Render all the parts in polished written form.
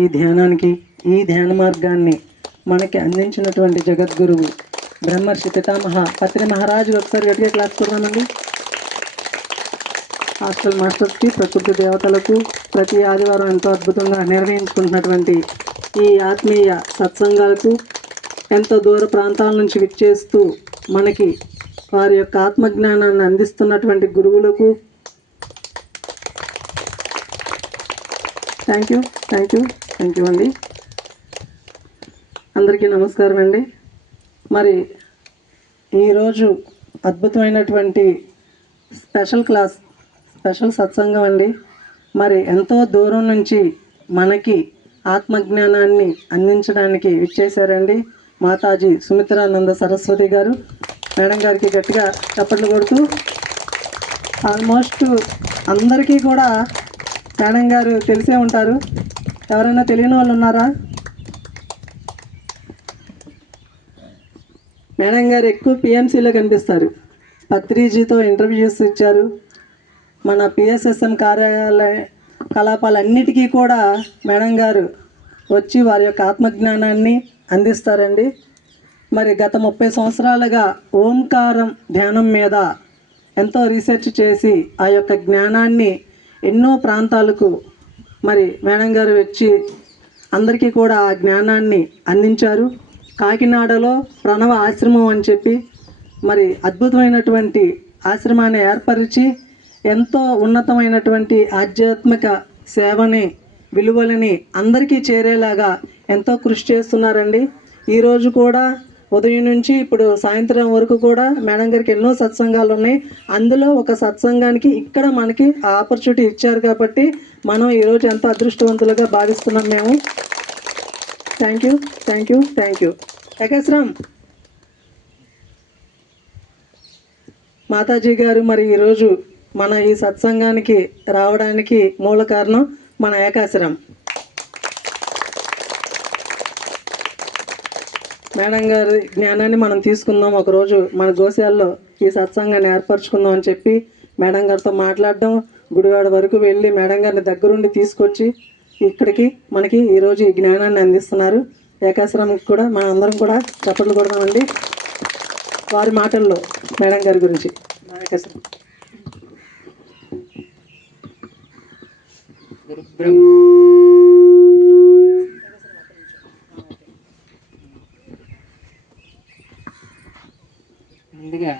ఈ ధ్యానానికి, ఈ ధ్యాన మార్గాన్ని మనకి అందించినటువంటి జగద్గురువు బ్రహ్మర్షి పితామహ పత్రి మహారాజు. ఒకసారి గట్టిగా క్లాస్ కొడదామండి. హాస్టల్ మాస్టర్స్కి, ప్రకృతి దేవతలకు ప్రతి ఆదివారం ఎంతో అద్భుతంగా నిర్వహించుకుంటున్నటువంటి ఈ ఆత్మీయ సత్సంగాలకు, ఎంతో దూర ప్రాంతాల నుంచి విచ్చేస్తూ మనకి వారి యొక్క ఆత్మజ్ఞానాన్ని అందిస్తున్నటువంటి గురువులకు థ్యాంక్ యూ అండి. అందరికీ నమస్కారం అండి. మరి ఈరోజు అద్భుతమైనటువంటి స్పెషల్ సత్సంగం అండి. మరి ఎంతో దూరం నుంచి మనకి ఆత్మజ్ఞానాన్ని అందించడానికి విచ్చేశారండి మాతాజీ సుమిత్రానంద సరస్వతి గారు. మేడం గారికి గట్టిగా చప్పట్లు కొడుతూ, ఆల్మోస్ట్ అందరికీ కూడా మేడం గారు తెలిసే ఉంటారు. ఎవరైనా తెలియని వాళ్ళు ఉన్నారా? మేడం గారు ఎక్కువ పిఎంసీలో కనిపిస్తారు. పత్రిజీతో ఇంటర్వ్యూస్ ఇచ్చారు. మన పిఎస్ఎస్ఎం కార్యాలయ కలాపాలన్నిటికీ కూడా మేడం గారు వచ్చి వారి యొక్క ఆత్మజ్ఞానాన్ని అందిస్తారండి. మరి గత 30 సంవత్సరాలుగా ఓంకారం ధ్యానం మీద ఎంతో రీసెర్చ్ చేసి ఆ యొక్క జ్ఞానాన్ని ఎన్నో ప్రాంతాలకు మరి మేడం గారు వచ్చి అందరికీ కూడా ఆ జ్ఞానాన్ని అందించారు. కాకినాడలో ప్రణవ ఆశ్రమం అని చెప్పి మరి అద్భుతమైనటువంటి ఆశ్రమాన్ని ఏర్పరిచి ఎంతో ఉన్నతమైనటువంటి ఆధ్యాత్మిక సేవని, విలువలని అందరికీ చేరేలాగా ఎంతో కృషి చేస్తున్నారండి. ఈరోజు కూడా ఉదయం నుంచి ఇప్పుడు సాయంత్రం వరకు కూడా మేడం గారికి ఎన్నో సత్సంగాలు ఉన్నాయి. అందులో ఒక సత్సంగానికి ఇక్కడ మనకి ఆపర్చునిటీ ఇచ్చారు కాబట్టి మనం ఈరోజు ఎంతో అదృష్టవంతులుగా భావిస్తున్నాం మేము. Thank you. ఏకేశ్వరం మాతాజీ గారు మరి ఈరోజు మన ఈ సత్సంగానికి రావడానికి మూల కారణం మన ఏకాశ్రం. మేడం గారి జ్ఞానాన్ని మనం తీసుకుందాం, ఒకరోజు మన గోశాలలో ఈ సత్సంగాన్ని ఏర్పరచుకుందాం అని చెప్పి మేడం గారితో మాట్లాడడం, గుడివాడ వరకు వెళ్ళి మేడం గారిని దగ్గరుండి తీసుకొచ్చి ఇక్కడికి మనకి ఈరోజు ఈ జ్ఞానాన్ని అందిస్తున్నారు. ఏకాశ్రమంకి కూడా మన అందరం కూడా చప్పట్లు కొడదామండి వారి మాటల్లో మేడం గారి గురించి. ఏకాశ్రం ముందుగా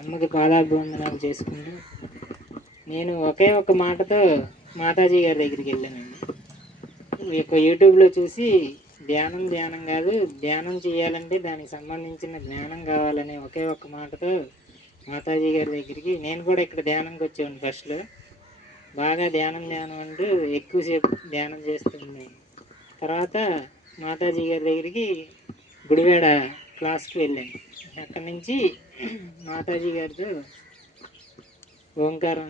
అమ్మకి పాదాభివందనాలు చేసుకుంటూ నేను ఒకే ఒక మాటతో మాతాజీ గారి దగ్గరికి వెళ్ళానండి. యూట్యూబ్లో చూసి ధ్యానం కాదు, ధ్యానం చేయాలంటే దానికి సంబంధించిన జ్ఞానం కావాలనే ఒకే ఒక మాటతో మాతాజీ గారి దగ్గరికి, నేను కూడా ఇక్కడ ధ్యానంకి వచ్చాను. ఫస్ట్లో బాగా ధ్యానం అంటూ ఎక్కువసేపు ధ్యానం చేస్తున్నాను. తర్వాత మాతాజీ గారి దగ్గరికి గుడివాడ క్లాస్కి వెళ్ళాను. అక్కడి నుంచి మాతాజీ గారితో ఓంకారం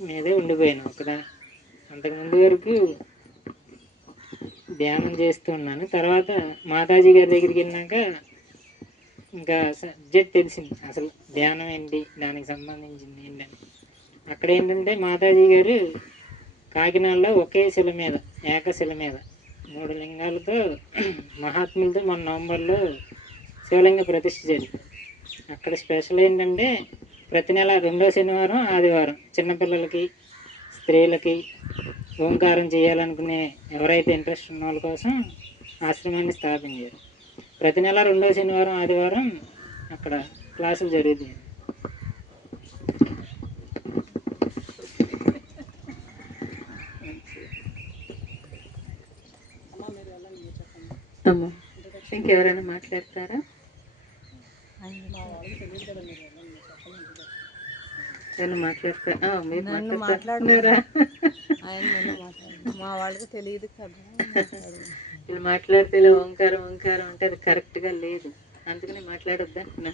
మీదే ఉండిపోయాను అక్కడ. అంతకుముందు వరకు ధ్యానం చేస్తున్నాను. తర్వాత మాతాజీ గారి దగ్గరికి వెళ్ళినాక ఇంకా సబ్జెక్ట్ తెలిసింది, అసలు ధ్యానం ఏంటి, దానికి సంబంధించింది ఏంటని. అక్కడ ఏంటంటే మాతాజీ గారు కాకినాడలో ఒకే శిల మీద, ఏకశిల మీద 3 లింగాలతో మహాత్ములతో మన నవంబర్లో శివలింగ ప్రతిష్ఠ జరిగింది. అక్కడ స్పెషల్ ఏంటంటే ప్రతి నెల 2వ శనివారం, ఆదివారం చిన్నపిల్లలకి, స్త్రీలకి ఓంకారం చేయాలనుకునే ఎవరైతే ఇంట్రెస్ట్ ఉన్న వాళ్ళ కోసం ఆశ్రమాన్ని స్థాపించారు. ప్రతి నెల 2వ శనివారం, ఆదివారం అక్కడ క్లాసులు జరుగుతాయి. ఇంకెవరైనా మాట్లాడతారా? మాట్లాడుతున్నారా? మా వాళ్ళకి తెలియదు కదా, వీళ్ళు మాట్లాడితే ఓంకారం అంటే అది కరెక్ట్గా లేదు, అందుకని మాట్లాడొద్దంటున్నా.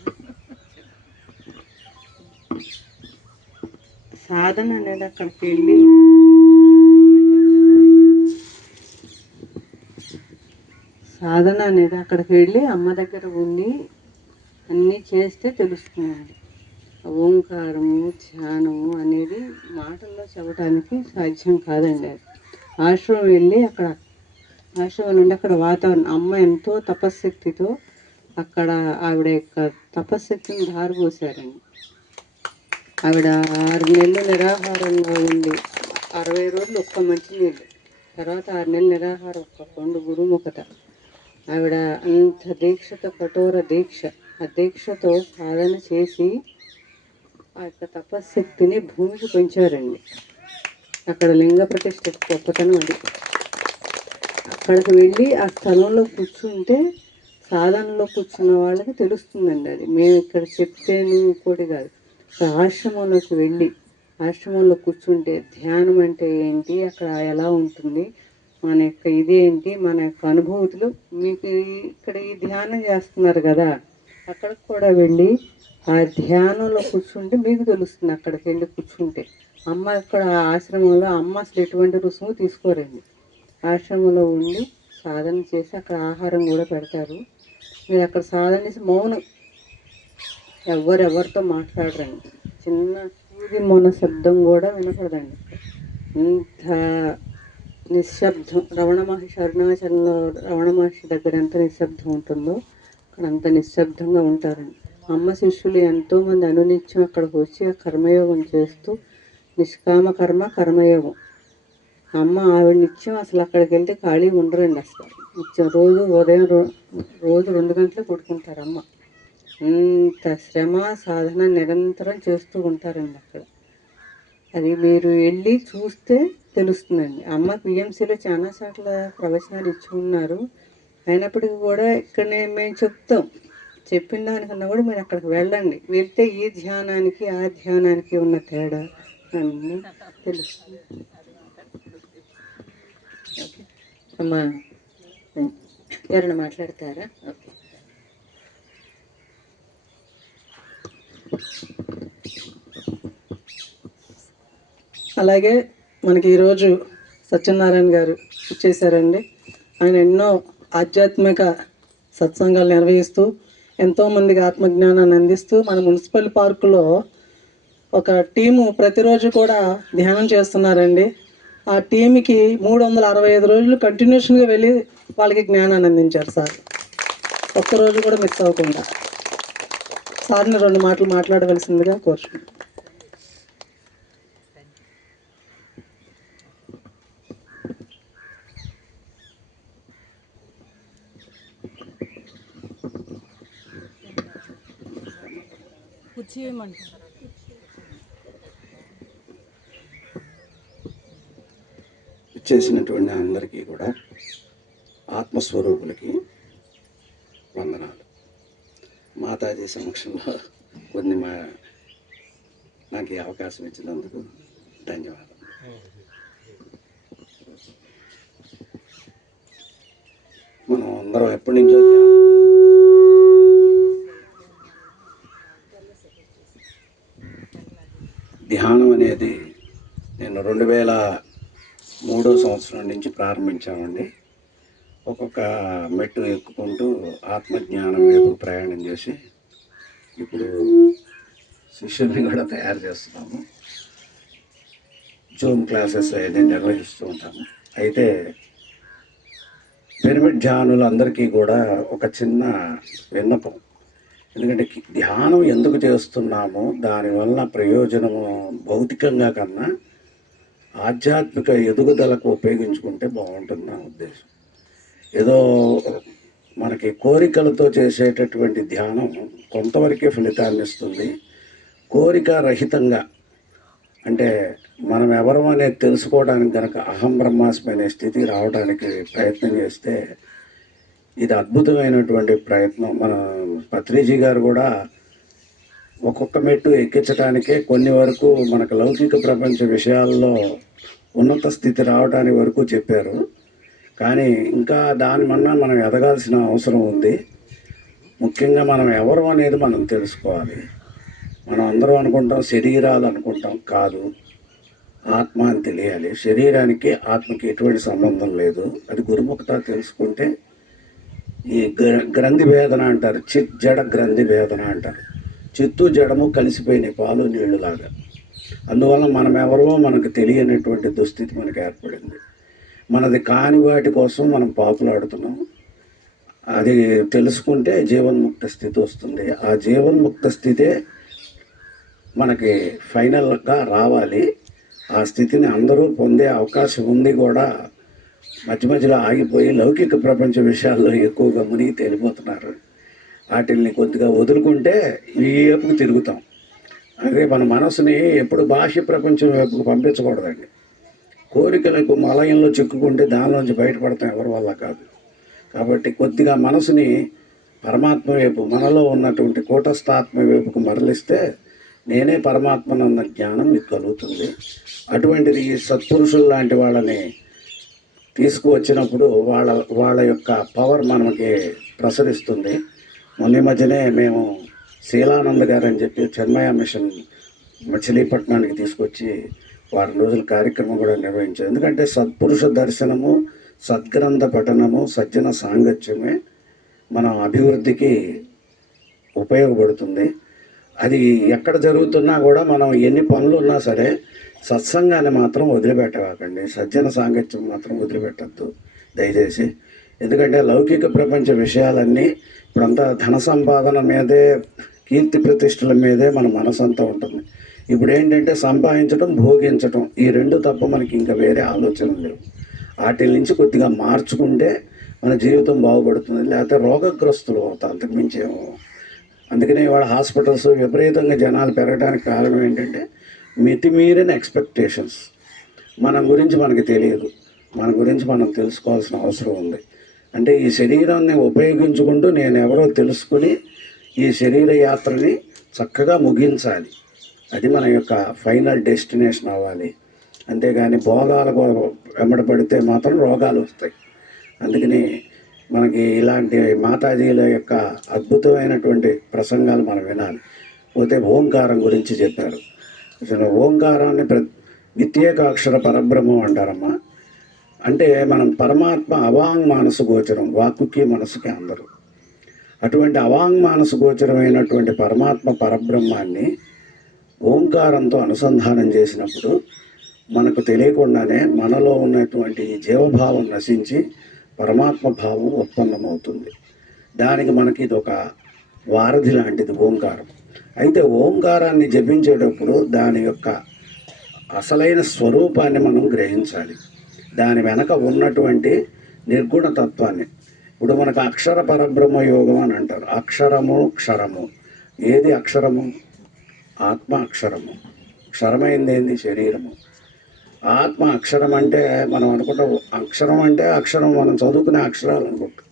సాధన అనేది అక్కడికి వెళ్ళి అమ్మ దగ్గర ఉండి అన్నీ చేస్తే తెలుస్తుంది. ఓంకారము, ధ్యానము అనేది మాటల్లో చెప్పడానికి సాధ్యం కాదండి. ఆశ్రమం వెళ్ళి అక్కడ ఆశ్రమం నుండి అక్కడ వాతావరణం అమ్మ ఎంతో తపశ్శక్తితో అక్కడ ఆవిడ యొక్క తపశ్శక్తిని ధారపోసారండి. ఆవిడ 6 నెలలు నిరాహారంగా ఉండి 60 రోజులు ఒక్క మంచినీళ్ళు, తర్వాత 6 నెలలు నిరాహారం, ఒక్క పండు గురుముఖత. ఆవిడ అంత దీక్షతో, కఠోర దీక్ష, ఆ దీక్షతో సాధన చేసి ఆ యొక్క తపశ్శక్తిని భూమికి పెంచారండి. అక్కడ లింగ ప్రతిష్ఠ గొప్పతనం అది. అక్కడికి వెళ్ళి ఆ స్థలంలో కూర్చుంటే సాధనలో కూర్చున్న వాళ్ళకి తెలుస్తుందండి. అది మేము ఇక్కడ చెప్తేను ఇంకోటి కాదు. ఆశ్రమంలోకి వెళ్ళి ఆశ్రమంలో కూర్చుంటే ధ్యానం అంటే ఏంటి, అక్కడ ఎలా ఉంటుంది, మన యొక్క ఇదేంటి, మన యొక్క అనుభూతులు మీకు ఇక్కడ ఈ ధ్యానం చేస్తున్నారు కదా, అక్కడికి కూడా వెళ్ళి ఆ ధ్యానంలో కూర్చుంటే మీకు తెలుస్తుంది. అక్కడికి వెళ్ళి కూర్చుంటే అమ్మ ఇక్కడ ఆశ్రమంలో అమ్మ అసలు ఎటువంటి రుసుము తీసుకోరండి. ఆశ్రమంలో ఉండి సాధన చేసి అక్కడ ఆహారం కూడా పెడతారు. మీరు అక్కడ సాధన చేసి మౌనం, ఎవరెవరితో మాట్లాడరండి. చిన్న సూది మొన శబ్దం కూడా వినపడదండి. ఇంత నిశ్శబ్దం. రమణ మహర్షి అరుణాచలంలో రమణ మహర్షి దగ్గర ఎంత నిశ్శబ్దం ఉంటుందో అక్కడ అంత నిశ్శబ్దంగా ఉంటారండి. అమ్మ శిష్యులు ఎంతోమంది అనునిత్యం అక్కడికి వచ్చి ఆ కర్మయోగం చేస్తూ నిష్కామ కర్మ కర్మయోగం. అమ్మ ఆవిడ నిత్యం అసలు అక్కడికి వెళ్తే ఖాళీ ఉండరండి. అసలు నిత్యం రోజు ఉదయం రోజు 2 గంటలు పడుకుంటారు అమ్మ. ఇంత శ్రమ సాధన నిరంతరం చేస్తూ ఉంటారండి అక్కడ. అది మీరు వెళ్ళి చూస్తే తెలుస్తుందండి. అమ్మ పిఎంసీలో చాలా చోట్ల ప్రవచనాలు ఇచ్చి ఉన్నారు. అయినప్పటికీ కూడా ఇక్కడనే మేము చెప్తాం, చెప్పిన దానికన్నా కూడా మీరు అక్కడికి వెళ్ళండి. వెళ్తే ఈ ధ్యానానికి ఆ ధ్యానానికి ఉన్న తేడా అన్నీ తెలుస్తుంది. ఓకే అమ్మా, ఎవరైనా మాట్లాడతారా? ఓకే. అలాగే మనకి ఈరోజు సత్యనారాయణ గారు ఇచ్చేసారండి. ఆయన ఎన్నో ఆధ్యాత్మిక సత్సంగాలు నిర్వహిస్తూ ఎంతోమందికి ఆత్మజ్ఞానాన్ని అందిస్తూ మన మున్సిపల్ పార్కులో ఒక టీము ప్రతిరోజు కూడా ధ్యానం చేస్తున్నారండి. ఆ టీంకి 365 రోజులు కంటిన్యూషన్గా వెళ్ళి వాళ్ళకి జ్ఞానాన్ని అందించారు సార్. ఒక్కరోజు కూడా మిస్ అవ్వకుండా. సార్ని 2 మాటలు మాట్లాడవలసిందిగా కోరుచున్నాను. చేసినటువంటి అందరికీ కూడా ఆత్మస్వరూపులకి వందనాలు. మాతాజీ సమక్షంలో కొన్ని నాకు ఈ అవకాశం ఇచ్చినందుకు ధన్యవాదాలు. మనం అందరం ఎప్పటి నుంచో ధ్యానం అనేది నేను 2003 సంవత్సరం నుంచి ప్రారంభించామండి. ఒక్కొక్క మెట్టు ఎక్కుకుంటూ ఆత్మజ్ఞానం వైపు ప్రయాణం చేసి ఇప్పుడు శిష్యుల్ని కూడా తయారు చేస్తున్నాము. జూమ్ క్లాసెస్ అనేది నిర్వహిస్తూ ఉంటాము. అయితే పిరమిడ్ ధ్యానులందరికీ కూడా ఒక చిన్న విన్నపం. ఎందుకంటే ధ్యానం ఎందుకు చేస్తున్నామో దానివల్ల ప్రయోజనము భౌతికంగా కన్నా ఆధ్యాత్మిక ఎదుగుదలకు ఉపయోగించుకుంటే బాగుంటుంది నా ఉద్దేశం. ఏదో మనకి కోరికలతో చేసేటటువంటి ధ్యానం కొంతవరకే ఫలితాన్ని ఇస్తుంది. కోరిక రహితంగా, అంటే మనం ఎవరు అనేది తెలుసుకోవడానికి కనుక అహం బ్రహ్మాస్మి అనే స్థితి రావడానికి ప్రయత్నం చేస్తే ఇది అద్భుతమైనటువంటి ప్రయత్నం. మన పత్రిజీ గారు కూడా ఒక్కొక్క మెట్టు ఎక్కించడానికే కొన్ని వరకు మనకు లౌకిక ప్రపంచ విషయాల్లో ఉన్నత స్థితి రావడానికి వరకు చెప్పారు. కానీ ఇంకా దానిమన్నా మనం ఎదగాల్సిన అవసరం ఉంది. ముఖ్యంగా మనం ఎవరు అనేది మనం తెలుసుకోవాలి. మనం అందరం అనుకుంటాం శరీరాలు అనుకుంటాం, కాదు, ఆత్మ అని తెలియాలి. శరీరానికి ఆత్మకి ఎటువంటి సంబంధం లేదు. అది గురుముఖత తెలుసుకుంటే ఈ గ్రంథి వేదన అంటారు, చిత్ జడ గ్రంథి వేదన అంటారు. చిత్తు జడము కలిసిపోయినాయి పాలు నీళ్లులాగా. అందువల్ల మనం ఎవరో మనకు తెలియనటువంటి దుస్థితి మనకు ఏర్పడింది. మనది కాని వాటి కోసం మనం పాకులాడుతున్నాం. అది తెలుసుకుంటే జీవన్ముక్త స్థితి వస్తుంది. ఆ జీవన్ముక్త స్థితే మనకి ఫైనల్గా రావాలి. ఆ స్థితిని అందరూ పొందే అవకాశం ఉంది కూడా. మధ్య మధ్యలో ఆగిపోయి లౌకిక ప్రపంచ విషయాల్లో ఎక్కువగా మునిగి తేలిపోతున్నారు. వాటిల్ని కొద్దిగా వదులుకుంటే ఈ వైపుకు తిరుగుతాం. అదే మన మనసుని ఎప్పుడు బాహ్య ప్రపంచం వైపుకు పంపించకూడదండి. కోరికలకు మలయంలో చిక్కుకుంటే దానిలోంచి బయటపడతాం ఎవరి వల్ల కాదు. కాబట్టి కొద్దిగా మనసుని పరమాత్మ వైపు, మనలో ఉన్నటువంటి కూటస్థాత్మ వైపుకు మరలిస్తే నేనే పరమాత్మనన్న జ్ఞానం మీకు కలుగుతుంది. అటువంటిది ఈ సత్పురుషులు లాంటి వాళ్ళని తీసుకువచ్చినప్పుడు వాళ్ళ యొక్క పవర్ మనకి ప్రసరిస్తుంది. మొన్న మధ్యనే మేము శీలానంద్ గారు అని చెప్పి చెన్మయ మిషన్ మచిలీపట్నానికి తీసుకొచ్చి వారం రోజుల కార్యక్రమం కూడా నిర్వహించాం. ఎందుకంటే సత్పురుష దర్శనము, సద్గ్రంథ పఠనము, సజ్జన సాంగత్యమే మన అభివృద్ధికి ఉపయోగపడుతుంది. అది ఎక్కడ జరుగుతున్నా కూడా మనం ఎన్ని పనులు ఉన్నా సరే సత్సంగాన్ని మాత్రం వదిలిపెట్టకండి, సజ్జన సాంగత్యం మాత్రం వదిలిపెట్టద్దు దయచేసి. ఎందుకంటే లౌకిక ప్రపంచ విషయాలన్నీ ఇప్పుడంతా ధన సంపాదన మీదే, కీర్తి ప్రతిష్టల మీదే మన మనసంతా ఉంటుంది. ఇప్పుడు ఏంటంటే సంపాదించడం, భోగించడం, ఈ రెండు తప్ప మనకి ఇంకా వేరే ఆలోచనలు లేవు. వాటి నుంచి కొద్దిగా మార్చుకుంటే మన జీవితం బాగుపడుతుంది. లేకపోతే రోగగ్రస్తులు అవుతాం, అంతకుమించి ఏమో. అందుకనే ఇవాళ హాస్పిటల్స్ విపరీతంగా జనాలు పెరగడానికి కారణం ఏంటంటే మితిమీరిన ఎక్స్పెక్టేషన్స్. మన గురించి మనకి తెలియదు, మన గురించి మనం తెలుసుకోవాల్సిన అవసరం ఉంది. అంటే ఈ శరీరాన్ని ఉపయోగించుకుంటూ నేను ఎవరో తెలుసుకుని ఈ శరీర యాత్రని చక్కగా ముగించాలి. అది మన యొక్క ఫైనల్ డెస్టినేషన్ అవ్వాలి. అంతేగాని భోగాలకు వెంబడపడితే మాత్రం రోగాలు వస్తాయి. అందుకని మనకి ఇలాంటి మాతాజీల యొక్క అద్భుతమైనటువంటి ప్రసంగాలు మనం వినాలి. పోతే ఓంకారం గురించి చెప్పారు. అసలు ఓంకారాన్ని నిత్యేకాక్షర పరబ్రహ్మం అంటారమ్మా. అంటే మనం పరమాత్మ అవాంగ్ మానసు గోచరం, వాక్కుకి మనసుకి అందరూ. అటువంటి అవాంగ్ మానసు గోచరమైనటువంటి పరమాత్మ పరబ్రహ్మాన్ని ఓంకారంతో అనుసంధానం చేసినప్పుడు మనకు తెలియకుండానే మనలో ఉన్నటువంటి జీవభావం నశించి పరమాత్మ భావం ఉత్పన్నమవుతుంది. దానికి మనకి ఇది ఒక వారధి లాంటిది ఓంకారం. అయితే ఓంకారాన్ని జపించేటప్పుడు దాని యొక్క అసలైన స్వరూపాన్ని మనం గ్రహించాలి. దాని వెనక ఉన్నటువంటి నిర్గుణ తత్వాన్ని. ఇప్పుడు మనకు అక్షర పరబ్రహ్మ యోగం అని అంటారు. అక్షరము, క్షరము. ఏది అక్షరము? ఆత్మ అక్షరము. క్షరమైంది ఏంది? శరీరము. ఆత్మ అక్షరం అంటే మనం అనుకుంటాం, అక్షరం అంటే అక్షరం మనం చదువుకునే అక్షరాలు అనుకుంటాం.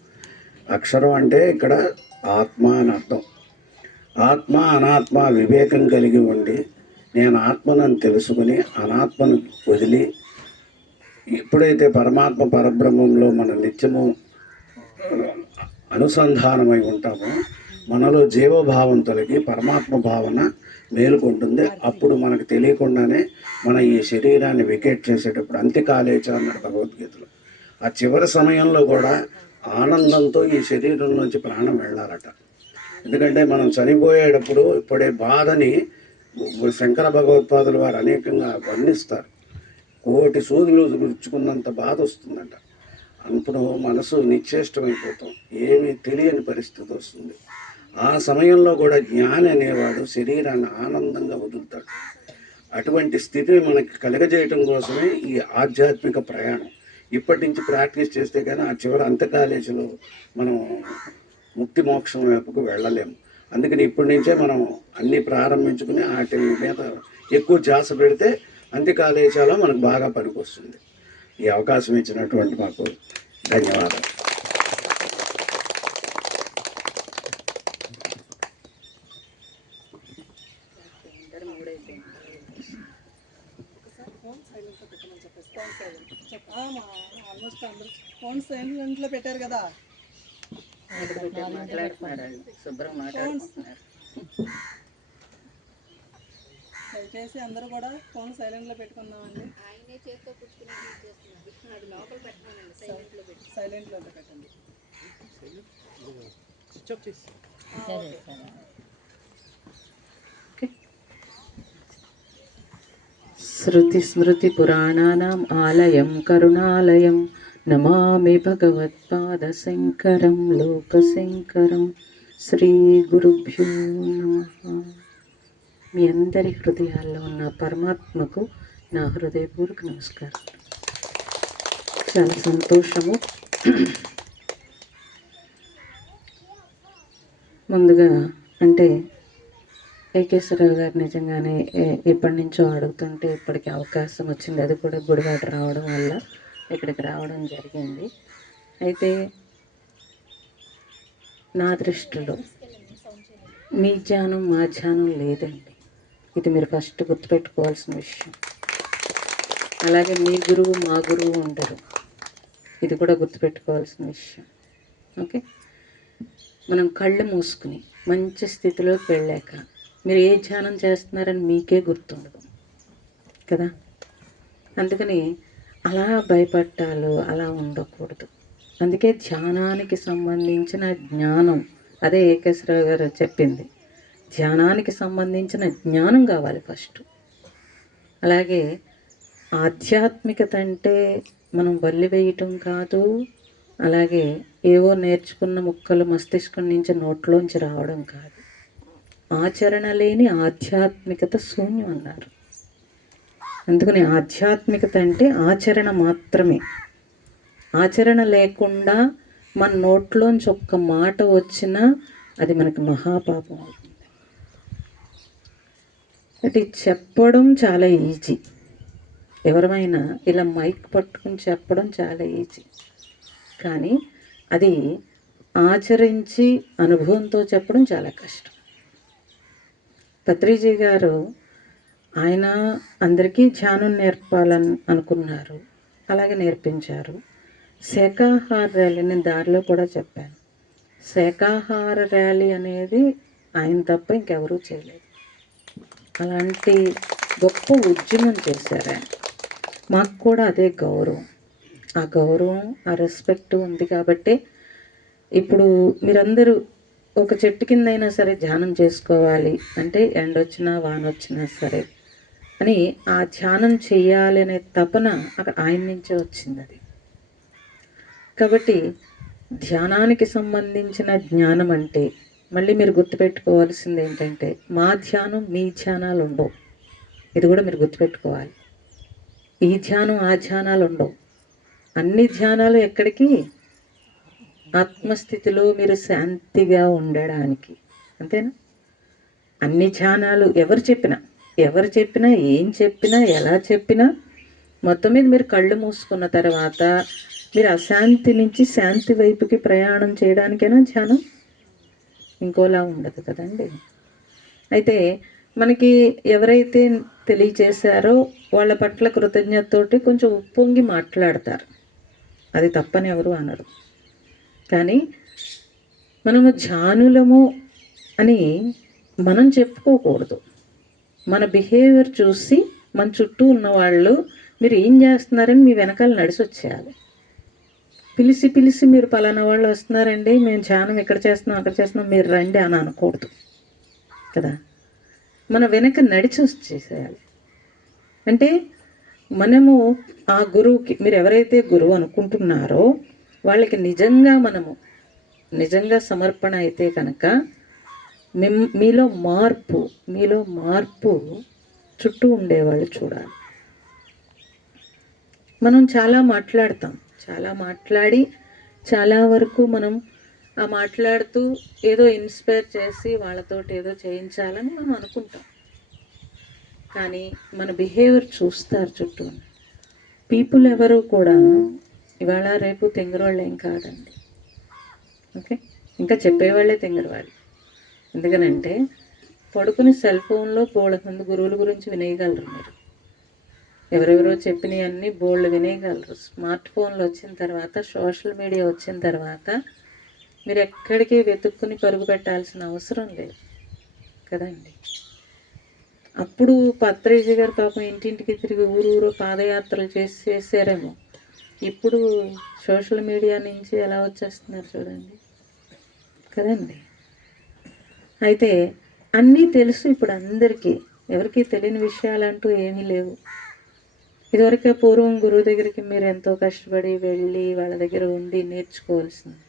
అక్షరం అంటే ఇక్కడ ఆత్మ అని అర్థం. ఆత్మ అనాత్మ వివేకం కలిగి ఉండి నేను ఆత్మనని తెలుసుకుని అనాత్మను వదిలి ఎప్పుడైతే పరమాత్మ పరబ్రహ్మంలో మన నిత్యము అనుసంధానమై ఉంటామో మనలో జీవభావం తొలగి పరమాత్మ భావన మేలుకుంటుంది. అప్పుడు మనకు తెలియకుండానే మన ఈ శరీరాన్ని వికెట్ చేసేటప్పుడు అంత్యకాలేచ అన్నాడు భగవద్గీతలో. ఆ చివరి సమయంలో కూడా ఆనందంతో ఈ శరీరం నుంచి ప్రాణం వెళ్ళాలట. ఎందుకంటే మనం చనిపోయేటప్పుడు ఇప్పుడే బాధని శంకర భగవత్పాదులు వారు అనేకంగా వర్ణిస్తారు. కోటి సూదులు గుచ్చుకున్నంత బాధ వస్తుందంట. అప్పుడు మనసు నిశ్చేష్టమైపోతాం, ఏమీ తెలియని పరిస్థితి వస్తుంది. ఆ సమయంలో కూడా జ్ఞాని అనేవాడు శరీరాన్ని ఆనందంగా వదులుతాడు. అటువంటి స్థితిని మనకి కలగజేయటం కోసమే ఈ ఆధ్యాత్మిక ప్రయాణం. ఇప్పటి నుంచి ప్రాక్టీస్ చేస్తే కానీ ఆ చివరి అంతకాలేజీలో మనం ముక్తి మోక్షం వైపుకు వెళ్ళలేము. అందుకని ఇప్పటి నుంచే మనం అన్నీ ప్రారంభించుకుని వాటి మీద ఎక్కువ ధ్యాస పెడితే అంత్యకాలేజీలో మనకు బాగా పనికొస్తుంది. ఈ అవకాశం ఇచ్చినటువంటి మాకు ధన్యవాదాలు. ఆల్మోస్ట్ అందరూ ఫోన్ సైలెంట్లో పెట్టారు కదా. దయచేసి అందరూ కూడా ఫోన్ సైలెంట్లో పెట్టుకుందామండి. సైలెంట్లో పెట్టండి. శృతిస్మృతిపురాణానాం ఆలయం కరుణాలయం నమామి భగవత్పాదశంకరం లోకశంకరం. శ్రీ గురుభ్యో నమః. మీ అందరి హృదయాల్లో ఉన్న పరమాత్మకు నా హృదయపూర్వక నమస్కారం. చాలా సంతోషము. ముందుగా అంటే ఏకేశ్వరరావు గారు నిజంగానే ఎప్పటి నుంచో అడుగుతుంటే ఇప్పటికి అవకాశం వచ్చింది. అది కూడా గుడివాడ రావడం వల్ల ఇక్కడికి రావడం జరిగింది. అయితే నా దృష్టిలో మీ ధ్యానం మా ధ్యానం లేదండి. ఇది మీరు ఫస్ట్ గుర్తుపెట్టుకోవాల్సిన విషయం. అలాగే మీ గురువు మా గురువు ఉండరు. ఇది కూడా గుర్తుపెట్టుకోవాల్సిన విషయం. ఓకే, మనం కళ్ళు మూసుకుని మంచి స్థితిలోకి వెళ్ళాక మీరు ఏ ధ్యానం చేస్తున్నారని మీకే గుర్తుండదు కదా. అందుకని అలా భయపట్టాలు అలా ఉండకూడదు. అందుకే ధ్యానానికి సంబంధించిన జ్ఞానం, అదే ఏకేశ్వరరావు గారు చెప్పింది, ధ్యానానికి సంబంధించిన జ్ఞానం కావాలి ఫస్ట్. అలాగే ఆధ్యాత్మికత అంటే మనం బల్లి వేయటం కాదు, అలాగే ఏవో నేర్చుకున్న ముక్కలు మస్తిష్కం నుంచి నోట్లోంచి రావడం కాదు. ఆచరణ లేని ఆధ్యాత్మికత శూన్యం అన్నారు. అందుకని ఆధ్యాత్మికత అంటే ఆచరణ మాత్రమే. ఆచరణ లేకుండా మన నోట్లోంచి ఒక్క మాట వచ్చినా అది మనకి మహాపాపం అవుతుంది. అంటే చెప్పడం చాలా ఈజీ. ఎవరైనా ఇలా మైక్ పట్టుకుని చెప్పడం చాలా ఈజీ. కానీ అది ఆచరించి అనుభవంతో చెప్పడం చాలా కష్టం. పత్రిజీ గారు ఆయన అందరికీ ధ్యానం నేర్పాలని అనుకున్నారు, అలాగే నేర్పించారు. శాకాహార ర్యాలీని దారిలో కూడా చెప్పాను. శాకాహార ర్యాలీ అనేది ఆయన తప్ప ఇంకెవరూ చేయలేదు. అలాంటి గొప్ప ఉద్యమం చేశారు ఆయన. మాకు కూడా అదే గౌరవం. ఆ గౌరవం, ఆ రెస్పెక్ట్ ఉంది కాబట్టి ఇప్పుడు మీరందరూ ఒక చెట్టు కింద అయినా సరే ధ్యానం చేసుకోవాలి అంటే ఎండొచ్చినా వానొచ్చినా సరే అని ఆ ధ్యానం చేయాలి అనే తపన అక్కడ ఆయన నుంచే వచ్చింది. అది కాబట్టి ధ్యానానికి సంబంధించిన జ్ఞానం అంటే మళ్ళీ మీరు గుర్తుపెట్టుకోవాల్సింది ఏంటంటే మా ధ్యానం మీ ధ్యానాలు ఉండవు. ఇది కూడా మీరు గుర్తుపెట్టుకోవాలి. ఈ ధ్యానం ఆ ధ్యానాలు ఉండవు. అన్ని ధ్యానాలు ఎక్కడికి? ఆత్మస్థితిలో మీరు శాంతిగా ఉండడానికి, అంతేనా? అన్ని ధ్యానాలు ఎవరు చెప్పినా ఏం చెప్పినా ఎలా చెప్పినా మొత్తం మీద మీరు కళ్ళు మూసుకున్న తర్వాత మీరు అశాంతి నుంచి శాంతి వైపుకి ప్రయాణం చేయడానికైనా ధ్యానం, ఇంకోలా ఉండదు కదండి. అయితే మనకి ఎవరైతే తెలియచేశారో వాళ్ళ పట్ల కృతజ్ఞతతోటి కొంచెం ఉప్పొంగి మాట్లాడతారు. అది తప్పని ఎవరు అనరు. కానీ మనము ధ్యానులము అని మనం చెప్పుకోకూడదు. మన బిహేవియర్ చూసి మన చుట్టూ ఉన్నవాళ్ళు మీరు ఏం చేస్తున్నారని మీ వెనకాల నడిచి వచ్చేయాలి. పిలిచి మీరు పలానా వాళ్ళు వస్తున్నారండి, మేము ధ్యానం ఇక్కడ చేస్తున్నాం అక్కడ చేస్తున్నాం, మీరు రండి అని అనకూడదు కదా. మన వెనక నడిచి వచ్చేసేయాలి. అంటే మనము ఆ గురువుకి, మీరు ఎవరైతే గురువు అనుకుంటున్నారో వాళ్ళకి నిజంగా సమర్పణ అయితే కనుక మీలో మార్పు చుట్టూ ఉండేవాళ్ళు చూడాలి. మనం చాలా మాట్లాడి చాలా వరకు మనం ఆ మాట్లాడుతూ ఏదో ఇన్స్పైర్ చేసి వాళ్ళతోటి ఏదో చేయించాలని మనం అనుకుంటాం. కానీ మన బిహేవియర్ చూస్తారు చుట్టూ పీపుల్. ఎవరు కూడా ఇవాళ రేపు తెంగరోళ్ళు ఏం కాదండి. ఓకే, ఇంకా చెప్పేవాళ్ళే తెంగరవాళ్ళు. ఎందుకనంటే పడుకుని సెల్ ఫోన్లో బోళ్ళ గురువుల గురించి వినేయగలరు. మీరు ఎవరెవరో చెప్పినవన్నీ బోళ్ళు వినేయగలరు. స్మార్ట్ ఫోన్లు వచ్చిన తర్వాత, సోషల్ మీడియా వచ్చిన తర్వాత మీరు ఎక్కడికి వెతుక్కుని పరుగు పెట్టాల్సిన అవసరం లేదు కదండి. అప్పుడు పత్రిజీ గారు పాపం ఇంటింటికి తిరిగి ఊరు పాదయాత్రలు చేసారేమో. ఇప్పుడు సోషల్ మీడియా నుంచి ఎలా వచ్చేస్తున్నారు చూడండి కదండి. అయితే అన్నీ తెలుసు ఇప్పుడు అందరికీ. ఎవరికి తెలియని విషయాలంటూ ఏమీ లేవు. ఇదివరకే పూర్వం గురువు దగ్గరికి మీరు ఎంతో కష్టపడి వెళ్ళి వాళ్ళ దగ్గర ఉండి నేర్చుకోవాల్సింది.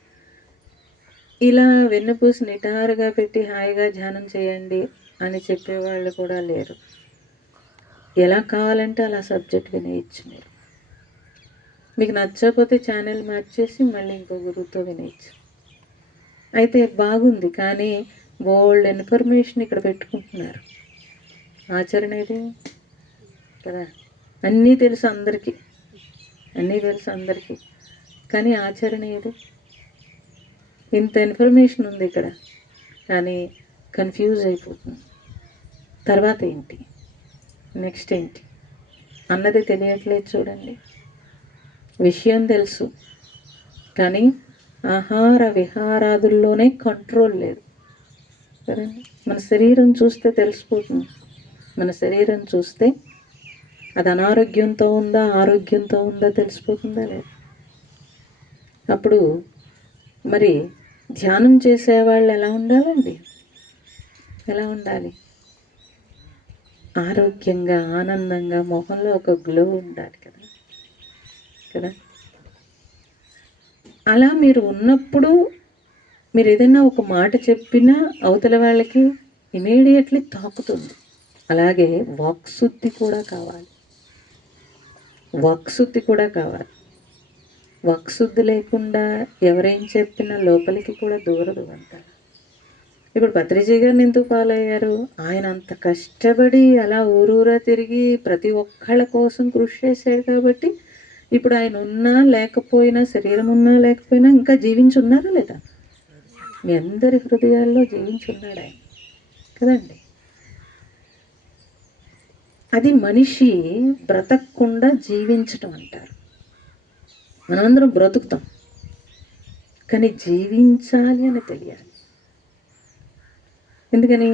ఇలా వెన్నుపూసి నిటారుగా పెట్టి హాయిగా ధ్యానం చేయండి అని చెప్పేవాళ్ళు కూడా లేరు. ఎలా కావాలంటే అలా సబ్జెక్ట్ వినేయచ్చు. మీరు మీకు నచ్చకపోతే ఛానల్ మార్చేసి మళ్ళీ ఇంకో గురువుతో వినేయచ్చు. అయితే బాగుంది, కానీ బోల్డ్ ఇన్ఫర్మేషన్ ఇక్కడ పెట్టుకుంటున్నారు. ఆచరణ ఇది కదా. అన్నీ తెలుసు అందరికీ, అన్నీ తెలుసు అందరికీ, కానీ ఆచరణ ఏది? ఇంత ఇన్ఫర్మేషన్ ఉంది ఇక్కడ, కానీ కన్ఫ్యూజ్ అయిపోతుంది. తర్వాత ఏంటి, నెక్స్ట్ ఏంటి అన్నది తెలియట్లేదు. చూడండి, విషయం తెలుసు, కానీ ఆహార విహారాదుల్లోనే కంట్రోల్ లేదు కదండి. మన శరీరం చూస్తే తెలిసిపోతుంది. మన శరీరం చూస్తే అది అనారోగ్యంతో ఉందా ఆరోగ్యంతో ఉందా తెలిసిపోతుందా లేదు. అప్పుడు మరి ధ్యానం చేసేవాళ్ళు ఎలా ఉండాలండి? ఎలా ఉండాలి? ఆరోగ్యంగా, ఆనందంగా, మొహంలో ఒక గ్లో ఉండాలి కదా కదా. అలా మీరు ఉన్నప్పుడు మీరు ఏదైనా ఒక మాట చెప్పినా అవతల వాళ్ళకి ఇమీడియట్లీ తాకుతుంది. అలాగే వాక్శుద్ధి కూడా కావాలి. వాక్శుద్ధి కూడా కావాలి. వాక్శుద్ధి లేకుండా ఎవరేం చెప్పినా లోపలికి కూడా దూరదు అంటారు. ఇప్పుడు పత్రిజీ గారిని ఎందుకు ఫాలో అయ్యారు? ఆయన అంత కష్టపడి అలా ఊరూరా తిరిగి ప్రతి ఒక్కళ్ళ కోసం కృషి చేశాడు కాబట్టి ఇప్పుడు ఆయన ఉన్నా లేకపోయినా, శరీరం ఉన్నా లేకపోయినా ఇంకా జీవించి ఉన్నారా లేదా? మీ అందరి హృదయాల్లో జీవించి ఉన్నాడు ఆయన కదండి. అది మనిషి బ్రతకకుండా జీవించటం అంటారు. మనమందరం బ్రతుకుతాం, కానీ జీవించాలి అని తెలియాలి. ఎందుకని?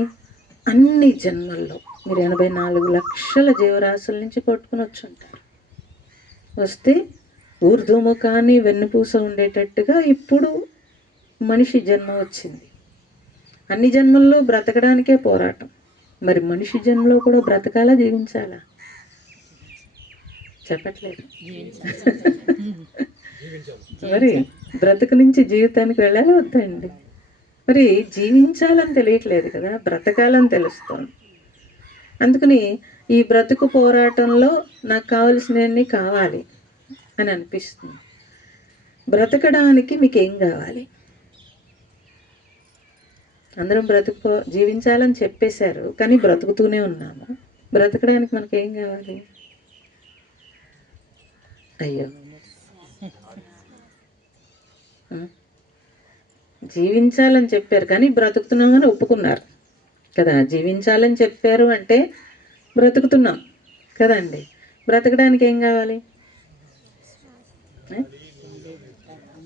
అన్ని జన్మల్లో మీరు 84 లక్షల జీవరాశుల నుంచి కొట్టుకుని వచ్చి ఉంటారు. వస్తే ఊర్ధ్వముఖాన్ని వెన్నుపూస ఉండేటట్టుగా ఇప్పుడు మనిషి జన్మ వచ్చింది. అన్ని జన్మల్లో బ్రతకడానికే పోరాటం. మరి మనిషి జన్మలో కూడా బ్రతకాలా, జీవించాలా? చెప్పట్లేదు. మరి బ్రతుకు నుంచి జీవితానికి వెళ్ళాలి వద్దండి? మరి జీవించాలని తెలియట్లేదు కదా, బ్రతకాలని తెలుస్తోంది. అందుకని ఈ బ్రతుకు పోరాటంలో నాకు కావలసినవన్నీ కావాలి అని అనిపిస్తుంది. బ్రతకడానికి మీకు ఏం కావాలి? అందరం జీవించాలని చెప్పేశారు, కానీ బ్రతుకుతూనే ఉన్నాము. బ్రతకడానికి మనకి ఏం కావాలి? అయ్యో, జీవించాలని చెప్పారు కానీ బ్రతుకుతున్నామని ఒప్పుకున్నారు కదా. జీవించాలని చెప్పారు అంటే బ్రతుకుతున్నాం కదండి. బ్రతకడానికి ఏం కావాలి?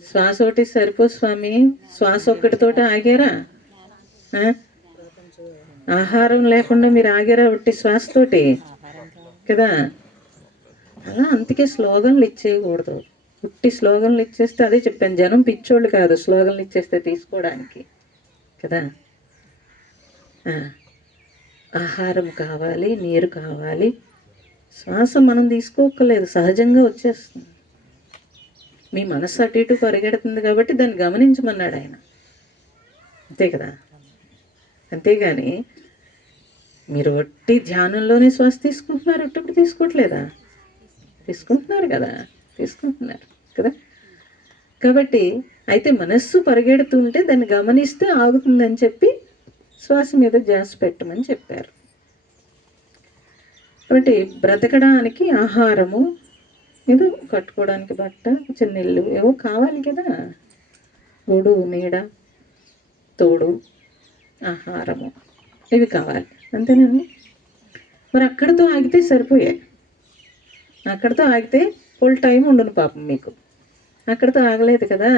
శ్వాస ఒకటి సరిపో స్వామి. శ్వాస ఒక్కటితోటి ఆగారా? ఆహారం లేకుండా మీరు ఆగారా ఒట్టి శ్వాసతోటి కదా. అలా అందుకే స్లోగన్లు ఇచ్చేయకూడదు. ఉట్టి స్లోగన్లు ఇచ్చేస్తే, అదే చెప్పాను, జనం పిచ్చోళ్ళు కాదు స్లోగన్లు ఇచ్చేస్తే తీసుకోవడానికి కదా. ఆహారం కావాలి, నీరు కావాలి. శ్వాస మనం తీసుకోక్కర్లేదు, సహజంగా వచ్చేస్తుంది. మీ మనసు అటు ఇటు పరిగెడుతుంది కాబట్టి దాన్ని గమనించమన్నాడు ఆయన, అంతే కదా. అంతేగాని మీరు ఒట్టి ధ్యానంలోనే శ్వాస తీసుకుంటున్నారు, ఒట్టప్పుడు తీసుకోవట్లేదా? తీసుకుంటున్నారు కదా, తీసుకుంటున్నారు కదా. కాబట్టి అయితే మనస్సు పరిగెడుతుంటే దాన్ని గమనిస్తే ఆగుతుందని చెప్పి శ్వాస మీద ధ్యాస పెట్టమని చెప్పారు. కాబట్టి బ్రతకడానికి ఆహారము, ఏదో కట్టుకోవడానికి బట్ట, చిన్న ఇల్లు ఏవో కావాలి కదా. గూడు, నీడ, తోడు, ఆహారము, ఇవి కావాలి, అంతేనండి. మరి అక్కడితో ఆగితే సరిపోయాయి. అక్కడితో ఆగితే ఫుల్ టైం ఉండును పాపం మీకు. అక్కడితో ఆగలేదు కదా,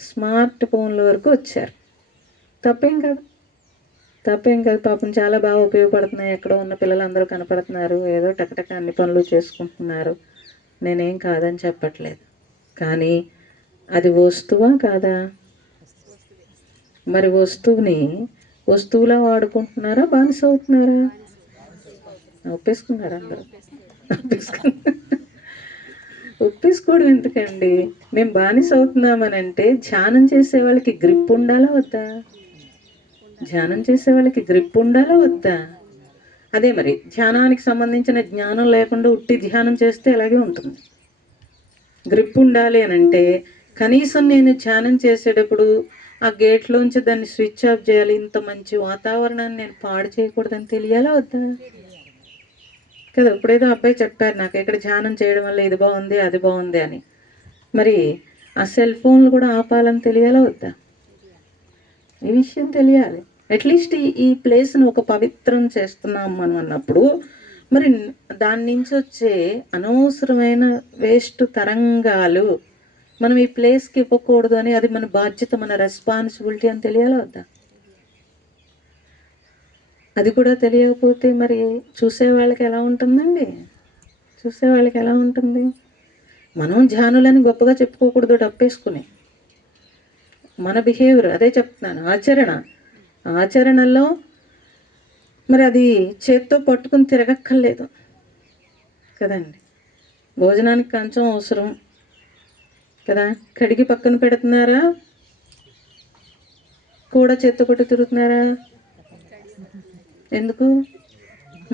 స్మార్ట్ ఫోన్ల వరకు వచ్చారు. తప్పేం కాదు, తప్పేం కాదు. పాపం చాలా బాగా ఉపయోగపడుతున్నాయి. ఎక్కడో ఉన్న పిల్లలందరూ కనపడుతున్నారు, ఏదో టకటక అన్ని పనులు చేసుకుంటున్నారు. నేనేం కాదని చెప్పట్లేదు, కానీ అది వస్తువా కాదా? మరి వస్తువుని వస్తువులా వాడుకుంటున్నారా, బానిస అవుతున్నారా? ఒప్పేసుకున్నారా? అందరూ ఒప్పేసుకున్నారు. ఒప్పేసుకోవడం ఎందుకండి? మేము బానిస అవుతున్నామని అంటే ధ్యానం చేసే వాళ్ళకి గ్రిప్ ఉండాలా వద్దా? ధ్యానం చేసే వాళ్ళకి గ్రిప్ ఉండాలా వద్దా? అదే మరి ధ్యానానికి సంబంధించిన జ్ఞానం లేకుండా ఉట్టి ధ్యానం చేస్తే అలాగే ఉంటుంది. గ్రిప్ ఉండాలి అని అంటే కనీసం నేను ధ్యానం చేసేటప్పుడు ఆ గేట్లోంచి దాన్ని స్విచ్ ఆఫ్ చేయాలి, ఇంత మంచి వాతావరణాన్ని నేను పాడు చేయకూడదని తెలియాలా వద్దా కదా? ఇప్పుడేదో అబ్బాయి చెప్పారు నాకు, ఇక్కడ ధ్యానం చేయడం వల్ల ఇది బాగుంది అది బాగుంది అని. మరి ఆ సెల్ ఫోన్లు కూడా ఆపాలని తెలియాలా వద్దా? ఈ విషయం తెలియాలి. అట్లీస్ట్ ఈ ప్లేస్ను ఒక పవిత్రం చేస్తున్నాం మనం అన్నప్పుడు మరి దాని నుంచి వచ్చే అనవసరమైన వేస్ట్ తరంగాలు మనం ఈ ప్లేస్కి ఇవ్వకూడదు అని, అది మన బాధ్యత, మన రెస్పాన్సిబిలిటీ అని తెలియాలా వద్దా? అది కూడా తెలియకపోతే మరి చూసే వాళ్ళకి ఎలా ఉంటుందండి? చూసే వాళ్ళకి ఎలా ఉంటుంది? మనం ధ్యానులని గొప్పగా చెప్పుకోకూడదు డప్పేసుకుని. మన బిహేవియర్ అదే చెప్తున్నాను, ఆచరణలో మరి అది చేత్తో పట్టుకుని తిరగక్కర్లేదు కదండి. భోజనానికి కంచం అవసరం కదా, కడిగి పక్కన పెడుతున్నారా? కూడా చేత్తో పట్టు తిరుగుతున్నారా? ఎందుకు?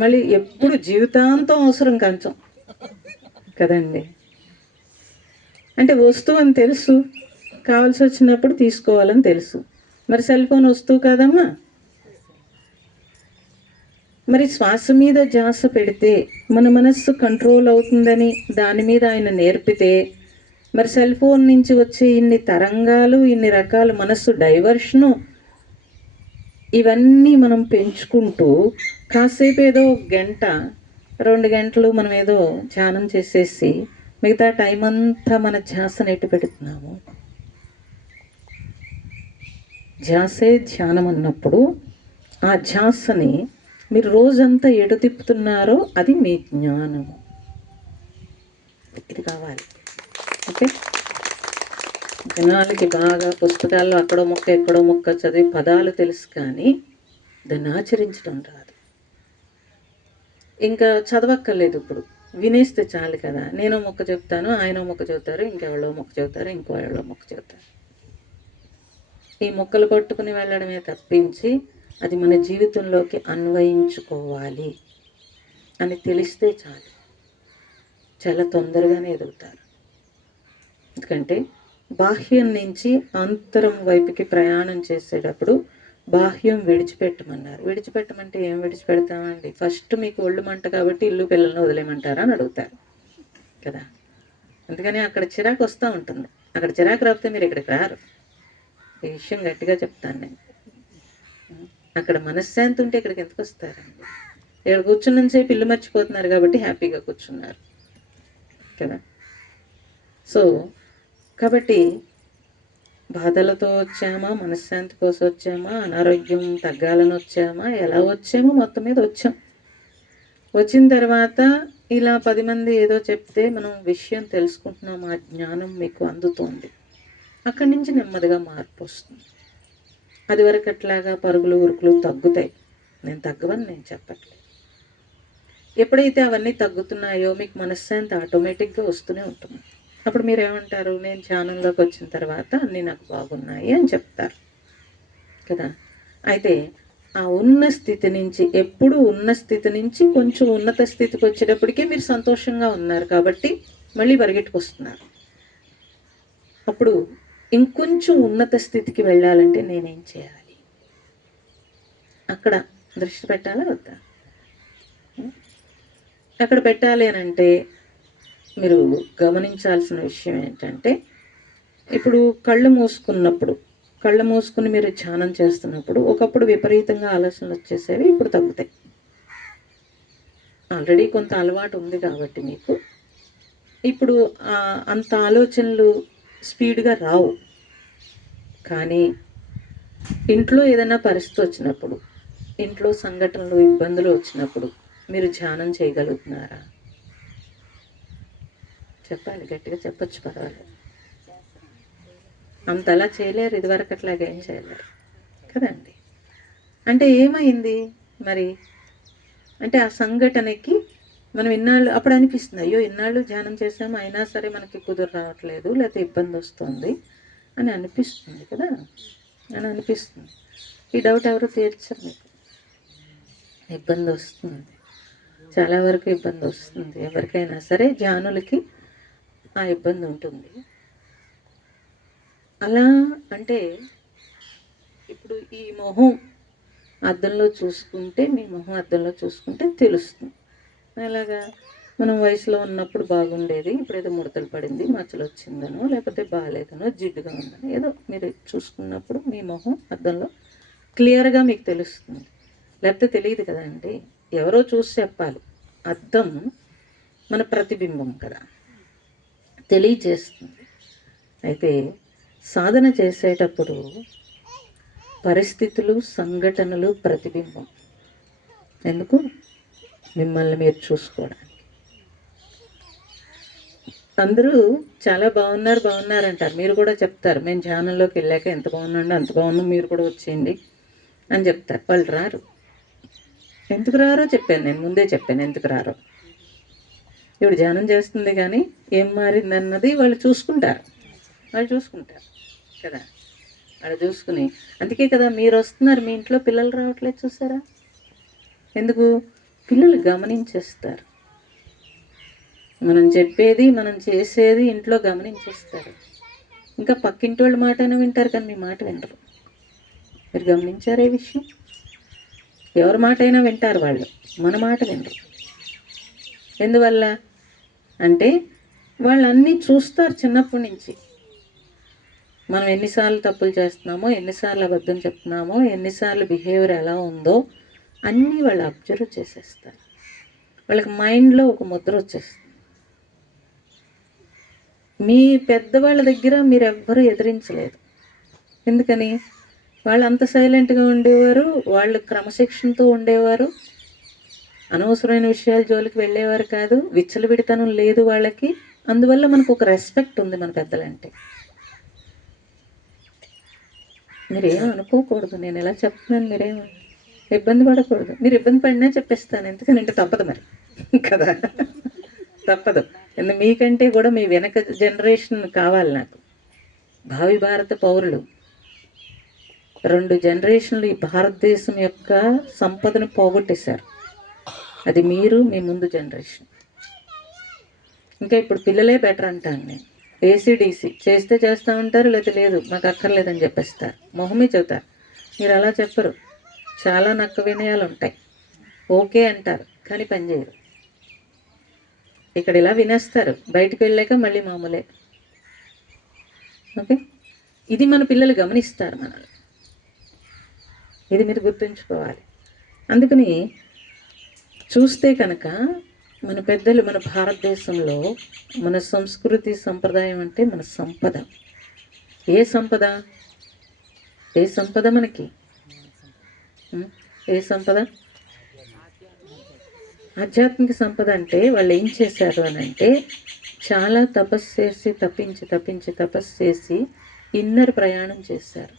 మళ్ళీ ఎప్పుడు జీవితాంతం అవసరం కంచం కదండి. అంటే వస్తువు అని తెలుసు, కావాల్సి వచ్చినప్పుడు తీసుకోవాలని తెలుసు. మరి సెల్ ఫోన్ వస్తువు కాదమ్మా. మరి శ్వాస మీద ధ్యాస పెడితే మన మనస్సు కంట్రోల్ అవుతుందని దాని మీద ఆయన నేర్పితే, మరి సెల్ ఫోన్ నుంచి వచ్చే ఇన్ని తరంగాలు, ఇన్ని రకాల మనస్సు డైవర్షను, ఇవన్నీ మనం పెంచుకుంటూ కాసేపు ఏదో 1 గంట 2 గంటలు మనం ఏదో ధ్యానం చేసేసి మిగతా టైం అంతా మన ధ్యాసను ఎటు పెడుతున్నాము? ధ్యాసే ధ్యానం అన్నప్పుడు ఆ ధ్యాసని మీరు రోజంతా ఎటు తిప్పుతున్నారో అది మీ జ్ఞానము. ఇది కావాలి. ఓకే, జనాలకి బాగా పుస్తకాల్లో అక్కడో మొక్క ఎక్కడో మొక్క చదివి పదాలు తెలుసు కానీ దాన్ని ఆచరించడం రాదు. ఇంకా చదవక్కర్లేదు, ఇప్పుడు వినేస్తే చాలు కదా. నేను మొక్క చెప్తాను, ఆయన మొక్క చెబుతారు, ఇంకెవరో మొక్క చెబుతారు, ఇంకో ఎవరో మొక్క చెబుతారు. ఈ మొక్కలు పట్టుకుని వెళ్ళడమే తప్పించి అది మన జీవితంలోకి అన్వయించుకోవాలి అని తెలిస్తే చాలు, చాలా తొందరగానే ఎదుగుతారు. ఎందుకంటే బాహ్యం నుంచి అంతరం వైపుకి ప్రయాణం చేసేటప్పుడు బాహ్యం విడిచిపెట్టమన్నారు. విడిచిపెట్టమంటే ఏం విడిచిపెడతామండి? ఫస్ట్ మీకు ఒళ్ళు మంట కాబట్టి ఇల్లు పిల్లల్ని వదిలేయమంటారా అని అడుగుతారు కదా. అందుకని అక్కడ చిరాకు వస్తూ ఉంటుంది. అక్కడ చిరాకు రాకపోతే మీరు ఇక్కడికి రారు. ఈ విషయం గట్టిగా చెప్తాను నేను. అక్కడ మనశ్శాంతి ఉంటే ఇక్కడికి ఎందుకు వస్తారండి? ఇక్కడ కూర్చున్నంతసేపు ఇల్లు మర్చిపోతున్నారు కాబట్టి హ్యాపీగా కూర్చున్నారు కదా. సో కాబట్టి బాధలతో వచ్చామా, మనశ్శాంతి కోసం వచ్చామా, అనారోగ్యం తగ్గాలని వచ్చామా, ఎలా వచ్చామో మొత్తం మీద వచ్చాం. వచ్చిన తర్వాత ఇలా 10 మంది ఏదో చెప్తే మనం విషయం తెలుసుకుంటున్నాం, ఆ జ్ఞానం మీకు అందుతోంది. అక్కడి నుంచి నెమ్మదిగా మార్పు వస్తుంది. అది వరకు అట్లాగా పరుగులు ఉరుకులు తగ్గుతాయి. నేను తగ్గవని నేను చెప్పట్లేదు. ఎప్పుడైతే అవన్నీ తగ్గుతున్నాయో మీకు మనశ్శాంతి ఆటోమేటిక్గా వస్తూనే ఉంటుంది. అప్పుడు మీరు ఏమంటారు? నేను ధ్యానంలోకి వచ్చిన తర్వాత అన్నీ నాకు బాగున్నాయి అని చెప్తారు కదా. అయితే ఆ ఉన్న స్థితి నుంచి, ఎప్పుడు ఉన్న స్థితి నుంచి కొంచెం ఉన్నత స్థితికి వచ్చేటప్పటికే మీరు సంతోషంగా ఉన్నారు కాబట్టి మళ్ళీ పరిగెట్టుకొస్తున్నారు. అప్పుడు ఇంకొంచెం ఉన్నత స్థితికి వెళ్ళాలంటే నేనేం చేయాలి? అక్కడ దృష్టి పెట్టాలా వద్దా? అక్కడ పెట్టాలి అని అంటే మీరు గమనించాల్సిన విషయం ఏంటంటే, ఇప్పుడు కళ్ళు మూసుకుని మీరు ధ్యానం చేస్తున్నప్పుడు ఒకప్పుడు విపరీతంగా ఆలోచనలు వచ్చేసేవి, ఇప్పుడు తగ్గుతాయి. ఆల్రెడీ కొంత అలవాటు ఉంది కాబట్టి మీకు ఇప్పుడు అంత ఆలోచనలు స్పీడ్గా రావు. కానీ ఇంట్లో ఏదైనా పరిస్థితి వచ్చినప్పుడు, ఇంట్లో సంఘటనలు, ఇబ్బందులు వచ్చినప్పుడు మీరు ధ్యానం చేయగలుగుతున్నారా? చెప్పాలి, గట్టిగా చెప్పచ్చు, పర్వాలేదు. అంతలా చేయలేరు, ఇదివరకు అట్లాగే ఏం చేయలేరు కదండి. అంటే ఏమైంది మరి అంటే ఆ సంఘటనకి మనం ఇన్నాళ్ళు అప్పుడు అనిపిస్తుంది, అయ్యో ఇన్నాళ్ళు ధ్యానం చేసాము అయినా సరే మనకి కుదురు రావట్లేదు, లేకపోతే ఇబ్బంది వస్తుంది అని అనిపిస్తుంది కదా, అని అనిపిస్తుంది. ఈ డౌట్ ఎవరు తీర్చరు మీకు. ఇబ్బంది వస్తుంది, చాలా వరకు ఇబ్బంది వస్తుంది. ఎవరికైనా సరే ధ్యానులకి ఆ ఇబ్బంది ఉంటుంది. అలా అంటే ఇప్పుడు ఈ మొహం అద్దంలో చూసుకుంటే, మీ మొహం అద్దంలో చూసుకుంటే తెలుస్తుంది. అలాగా మనం వయసులో ఉన్నప్పుడు బాగుండేది, ఇప్పుడు ఏదో ముడతలు పడింది, మచ్చలు వచ్చిందనో, లేకపోతే బాగాలేదనో, జిడ్డుగా ఉందనో, ఏదో మీరు చూసుకున్నప్పుడు మీ మొహం అద్దంలో క్లియర్గా మీకు తెలుస్తుంది. లేకపోతే తెలియదు కదండి, ఎవరో చూసి చెప్పాలి. అద్దం మన ప్రతిబింబం కదా, తెలియచేస్తుంది. అయితే సాధన చేసేటప్పుడు పరిస్థితులు, సంఘటనలు ప్రతిబింబం. ఎందుకు? మిమ్మల్ని మీరు చూసుకోవడానికి. అందరూ చాలా బాగున్నారు అంటారు, మీరు కూడా చెప్తారు, మేము ధ్యానంలోకి వెళ్ళాక ఎంత బాగున్నాండి, అంత బాగున్నాం, మీరు కూడా వచ్చేయండి అని చెప్తారు. వాళ్ళు రారు. ఎందుకు రారో చెప్పాను, నేను ముందే చెప్పాను ఎందుకు రారో. ఇప్పుడు ధ్యానం చేస్తుంది కానీ ఏం మారింది అన్నది వాళ్ళు చూసుకుంటారు కదా, వాళ్ళు చూసుకుని. అందుకే కదా మీరు వస్తున్నారు, మీ ఇంట్లో పిల్లలు రావట్లేదు చూసారా? ఎందుకు? పిల్లలు గమనించేస్తారు. మనం చెప్పేది, మనం చేసేది ఇంట్లో గమనించేస్తారు. ఇంకా పక్కింటి వాళ్ళ మాట అయినా వింటారు కానీ మీ మాట వినరు. మీరు గమనించారే విషయం? ఎవరి మాట అయినా వింటారు వాళ్ళు, మన మాట వినరు. ఎందువల్ల అంటే వాళ్ళు అన్నీ చూస్తారు చిన్నప్పటి నుంచి. మనం ఎన్నిసార్లు తప్పులు చేస్తున్నామో, ఎన్నిసార్లు అబద్ధం చెప్తున్నామో, ఎన్నిసార్లు బిహేవియర్ ఎలా ఉందో అన్నీ వాళ్ళు అబ్జర్వ్ చేసేస్తారు. వాళ్ళకి మైండ్లో ఒక ముద్ర వచ్చేస్తుంది. మీ పెద్దవాళ్ళ దగ్గర మీరు ఎవ్వరూ ఎదిరించలేదు. ఎందుకని? వాళ్ళు అంత సైలెంట్గా ఉండేవారు, వాళ్ళు క్రమశిక్షణతో ఉండేవారు, అనవసరమైన విషయాల జోలికి వెళ్ళేవారు కాదు, విచ్చలవిడితనం లేదు వాళ్ళకి. అందువల్ల మనకు ఒక రెస్పెక్ట్ ఉంది మన పెద్దలంటే. మీరేం అనుకోకూడదు, నేను ఎలా చెప్తున్నాను, మీరేం ఇబ్బంది పడకూడదు. మీరు ఇబ్బంది పడినా చెప్పేస్తాను, ఎందుకనంటే తప్పదు మరి కదా, తప్పదు. మీకంటే కూడా మీ వెనక జనరేషన్ కావాలి నాకు. భావి భారత పౌరులు 2 జనరేషన్లు ఈ భారతదేశం యొక్క సంపదను పోగొట్టేశారు. అది మీరు, మీ ముందు జనరేషన్. ఇంకా ఇప్పుడు పిల్లలే బెటర్ అంటాను నేను. ఏసీడీసీ చేస్తే చేస్తూ ఉంటారు, లేదా లేదు మాకు అక్కర్లేదని చెప్పేస్తారు, మొహమే చెబుతారు. మీరు అలా చెప్పరు. చాలా నక్క వినయాలు ఉంటాయి. ఓకే అంటారు కానీ పనిచేయరు. ఇక్కడ ఇలా వినేస్తారు, బయటికి వెళ్ళాక మళ్ళీ మామూలే. ఓకే, ఇది మన పిల్లలు గమనిస్తారు మనల్ని. ఇది మీరు గుర్తుంచుకోవాలి. అందుకని చూస్తే కనుక మన పెద్దలు, మన భారతదేశంలో మన సంస్కృతి సంప్రదాయం అంటే మన సంపద. ఏ సంపద? ఏ సంపద మనకి? ఏ సంపద? ఆధ్యాత్మిక సంపద. అంటే వాళ్ళు ఏం చేశారు అని అంటే చాలా తపస్సు చేసి తపస్సు చేసి ఇన్నర్ ప్రయాణం చేశారు.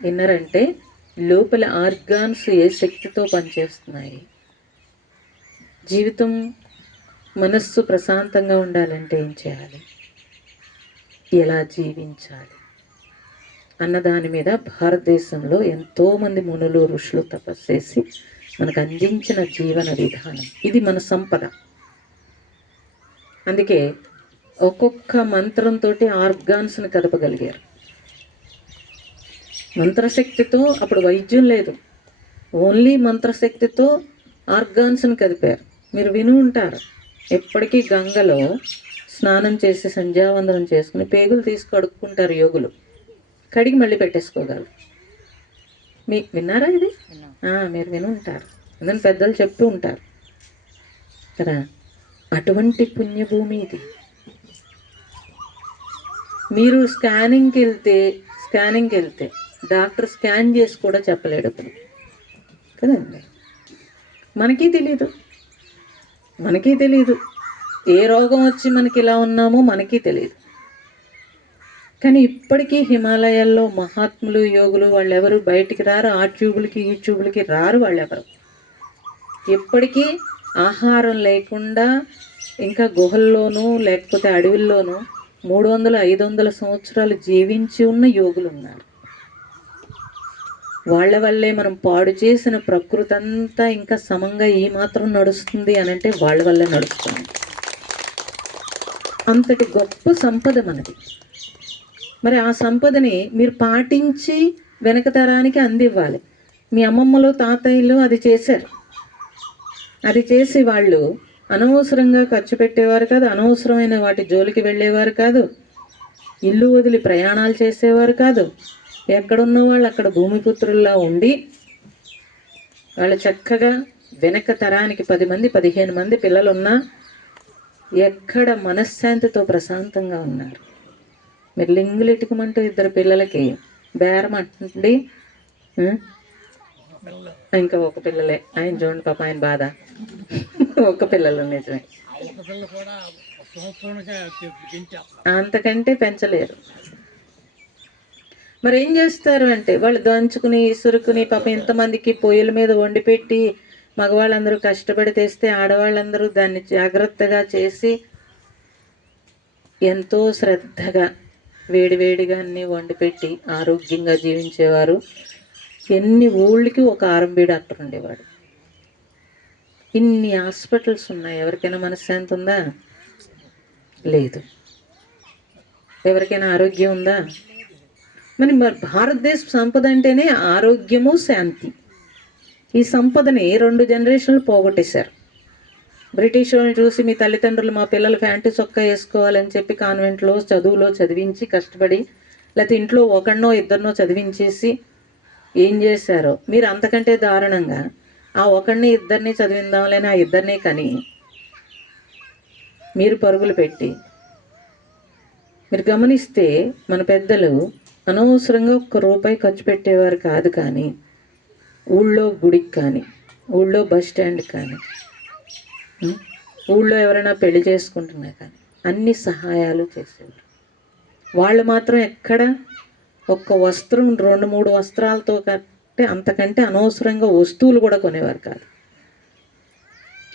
ఇన్నర్ అంటే లోపల ఆర్గాన్స్ ఏ శక్తితో పనిచేస్తున్నాయి. జీవితం, మనస్సు ప్రశాంతంగా ఉండాలంటే ఏం చేయాలి, ఎలా జీవించాలి అన్న దాని మీద భారతదేశంలో ఎంతోమంది మునులు, ఋషులు తపస్సు చేసి మనకు అందించిన జీవన విధానం. ఇది మన సంపద. అందుకే ఒక్కొక్క మంత్రంతో ఆర్గాన్స్ని కదపగలిగారు. మంత్రశక్తితో, అప్పుడు వైద్యం లేదు, ఓన్లీ మంత్రశక్తితో ఆర్గాన్స్ని కదిపారు. మీరు విని ఉంటారు, ఎప్పటికీ గంగలో స్నానం చేసి సంధ్యావందనం చేసుకుని పేగులు తీసి కడుక్కుంటారు యోగులు, కడిగి మళ్ళీ పెట్టేసుకోగలరు. మీకు విన్నారా ఇది? మీరు విని ఉంటారు, అందుకని పెద్దలు చెప్తూ ఉంటారు కదా. అటువంటి పుణ్యభూమి ఇది. మీరు స్కానింగ్కి వెళ్తే డాక్టర్ స్కాన్ చేసి కూడా చెప్పలేడు అప్పుడు కదండి. మనకి తెలీదు ఏ రోగం వచ్చి మనకి ఇలా ఉన్నామో మనకి తెలియదు. కానీ ఇప్పటికీ హిమాలయాల్లో మహాత్ములు, యోగులు వాళ్ళెవరు బయటికి రారు, ఆ ట్యూబులకి ఈ ట్యూబులకి రారు వాళ్ళెవరు. ఎప్పటికీ ఆహారం లేకుండా ఇంకా గుహల్లోనూ లేకపోతే అడవుల్లోనూ 300-500 సంవత్సరాలు జీవించి ఉన్న యోగులు ఉన్నారు. వాళ్ళ వల్లే మనం పాడు చేసిన ప్రకృతి అంతా ఇంకా సమంగా ఈ మాత్రం నడుస్తుంది అని అంటే వాళ్ళ వల్లే నడుస్తుంది. అంతటి గొప్ప సంపద మనది. మరి ఆ సంపదని మీరు పాటించి వెనక తరానికి అందివ్వాలి. మీ అమ్మమ్మలు తాతయ్యలు అది చేశారు. అది చేసి వాళ్ళు అనవసరంగా ఖర్చు పెట్టేవారు కాదు, అనవసరమైన వాటి జోలికి వెళ్ళేవారు కాదు, ఇల్లు వదిలి ప్రయాణాలు చేసేవారు కాదు. ఎక్కడున్న వాళ్ళు అక్కడ భూమిపుత్రుల్లా ఉండి వాళ్ళు చక్కగా వెనక తరానికి 10 మంది 15 మంది పిల్లలున్నా ఎక్కడ మనశ్శాంతితో ప్రశాంతంగా ఉన్నారు. మీరు లింగులు ఇటుకమంటూ 2 పిల్లలకి బేరం అంటండి, ఇంకా ఒక పిల్లలే. ఆయన చూడండి పాప, ఆయన బాధ. ఒక పిల్లలు నిజమే, అంతకంటే పెంచలేరు. మరి ఏం చేస్తారు అంటే వాళ్ళు దంచుకుని ఇసురుకుని పాపం ఇంతమందికి పొయ్యిల మీద వండి పెట్టి మగవాళ్ళందరూ కష్టపడి తెస్తే ఆడవాళ్ళందరూ దాన్ని జాగ్రత్తగా చేసి ఎంతో శ్రద్ధగా వేడివేడిగా అన్నీ వండి పెట్టి ఆరోగ్యంగా జీవించేవారు. ఎన్ని ఊళ్ళకి ఒక ఆర్ఎంపీ డాక్టర్ ఉండేవాడు. ఇన్ని హాస్పిటల్స్ ఉన్నాయి. ఎవరికైనా మనశ్శాంతి ఉందా? లేదు. ఎవరికైనా ఆరోగ్యం ఉందా? మరి భారతదేశ సంపద అంటేనే ఆరోగ్యము, శాంతి. ఈ సంపదని 2 జనరేషన్లు పోగొట్టేశారు. బ్రిటిష్ వాళ్ళని చూసి మీ తల్లిదండ్రులు మా పిల్లలు ప్యాంటు చొక్కా వేసుకోవాలని చెప్పి కాన్వెంట్లో చదువులో చదివించి కష్టపడి, లేకపోతే ఇంట్లో ఒకరినో ఇద్దరినో చదివించేసి ఏం చేశారో మీరు అంతకంటే దారుణంగా ఆ ఒకరిని ఇద్దరిని చదివిందాంలేని ఆ ఇద్దరిని కని మీరు పరుగులు పెట్టి, మీరు గమనిస్తే మన పెద్దలు అనవసరంగా ₹1 ఖర్చు పెట్టేవారు కాదు. కానీ ఊళ్ళో గుడికి కానీ, ఊళ్ళో బస్ స్టాండ్కి కానీ, ఊళ్ళో ఎవరైనా పెళ్లి చేసుకుంటున్నా కానీ అన్ని సహాయాలు చేసేవారు. వాళ్ళు మాత్రం ఎక్కడ ఒక్క వస్త్రం 2-3 వస్త్రాలతో కంటే అంతకంటే అనవసరంగా వస్తువులు కూడా కొనేవారు కాదు.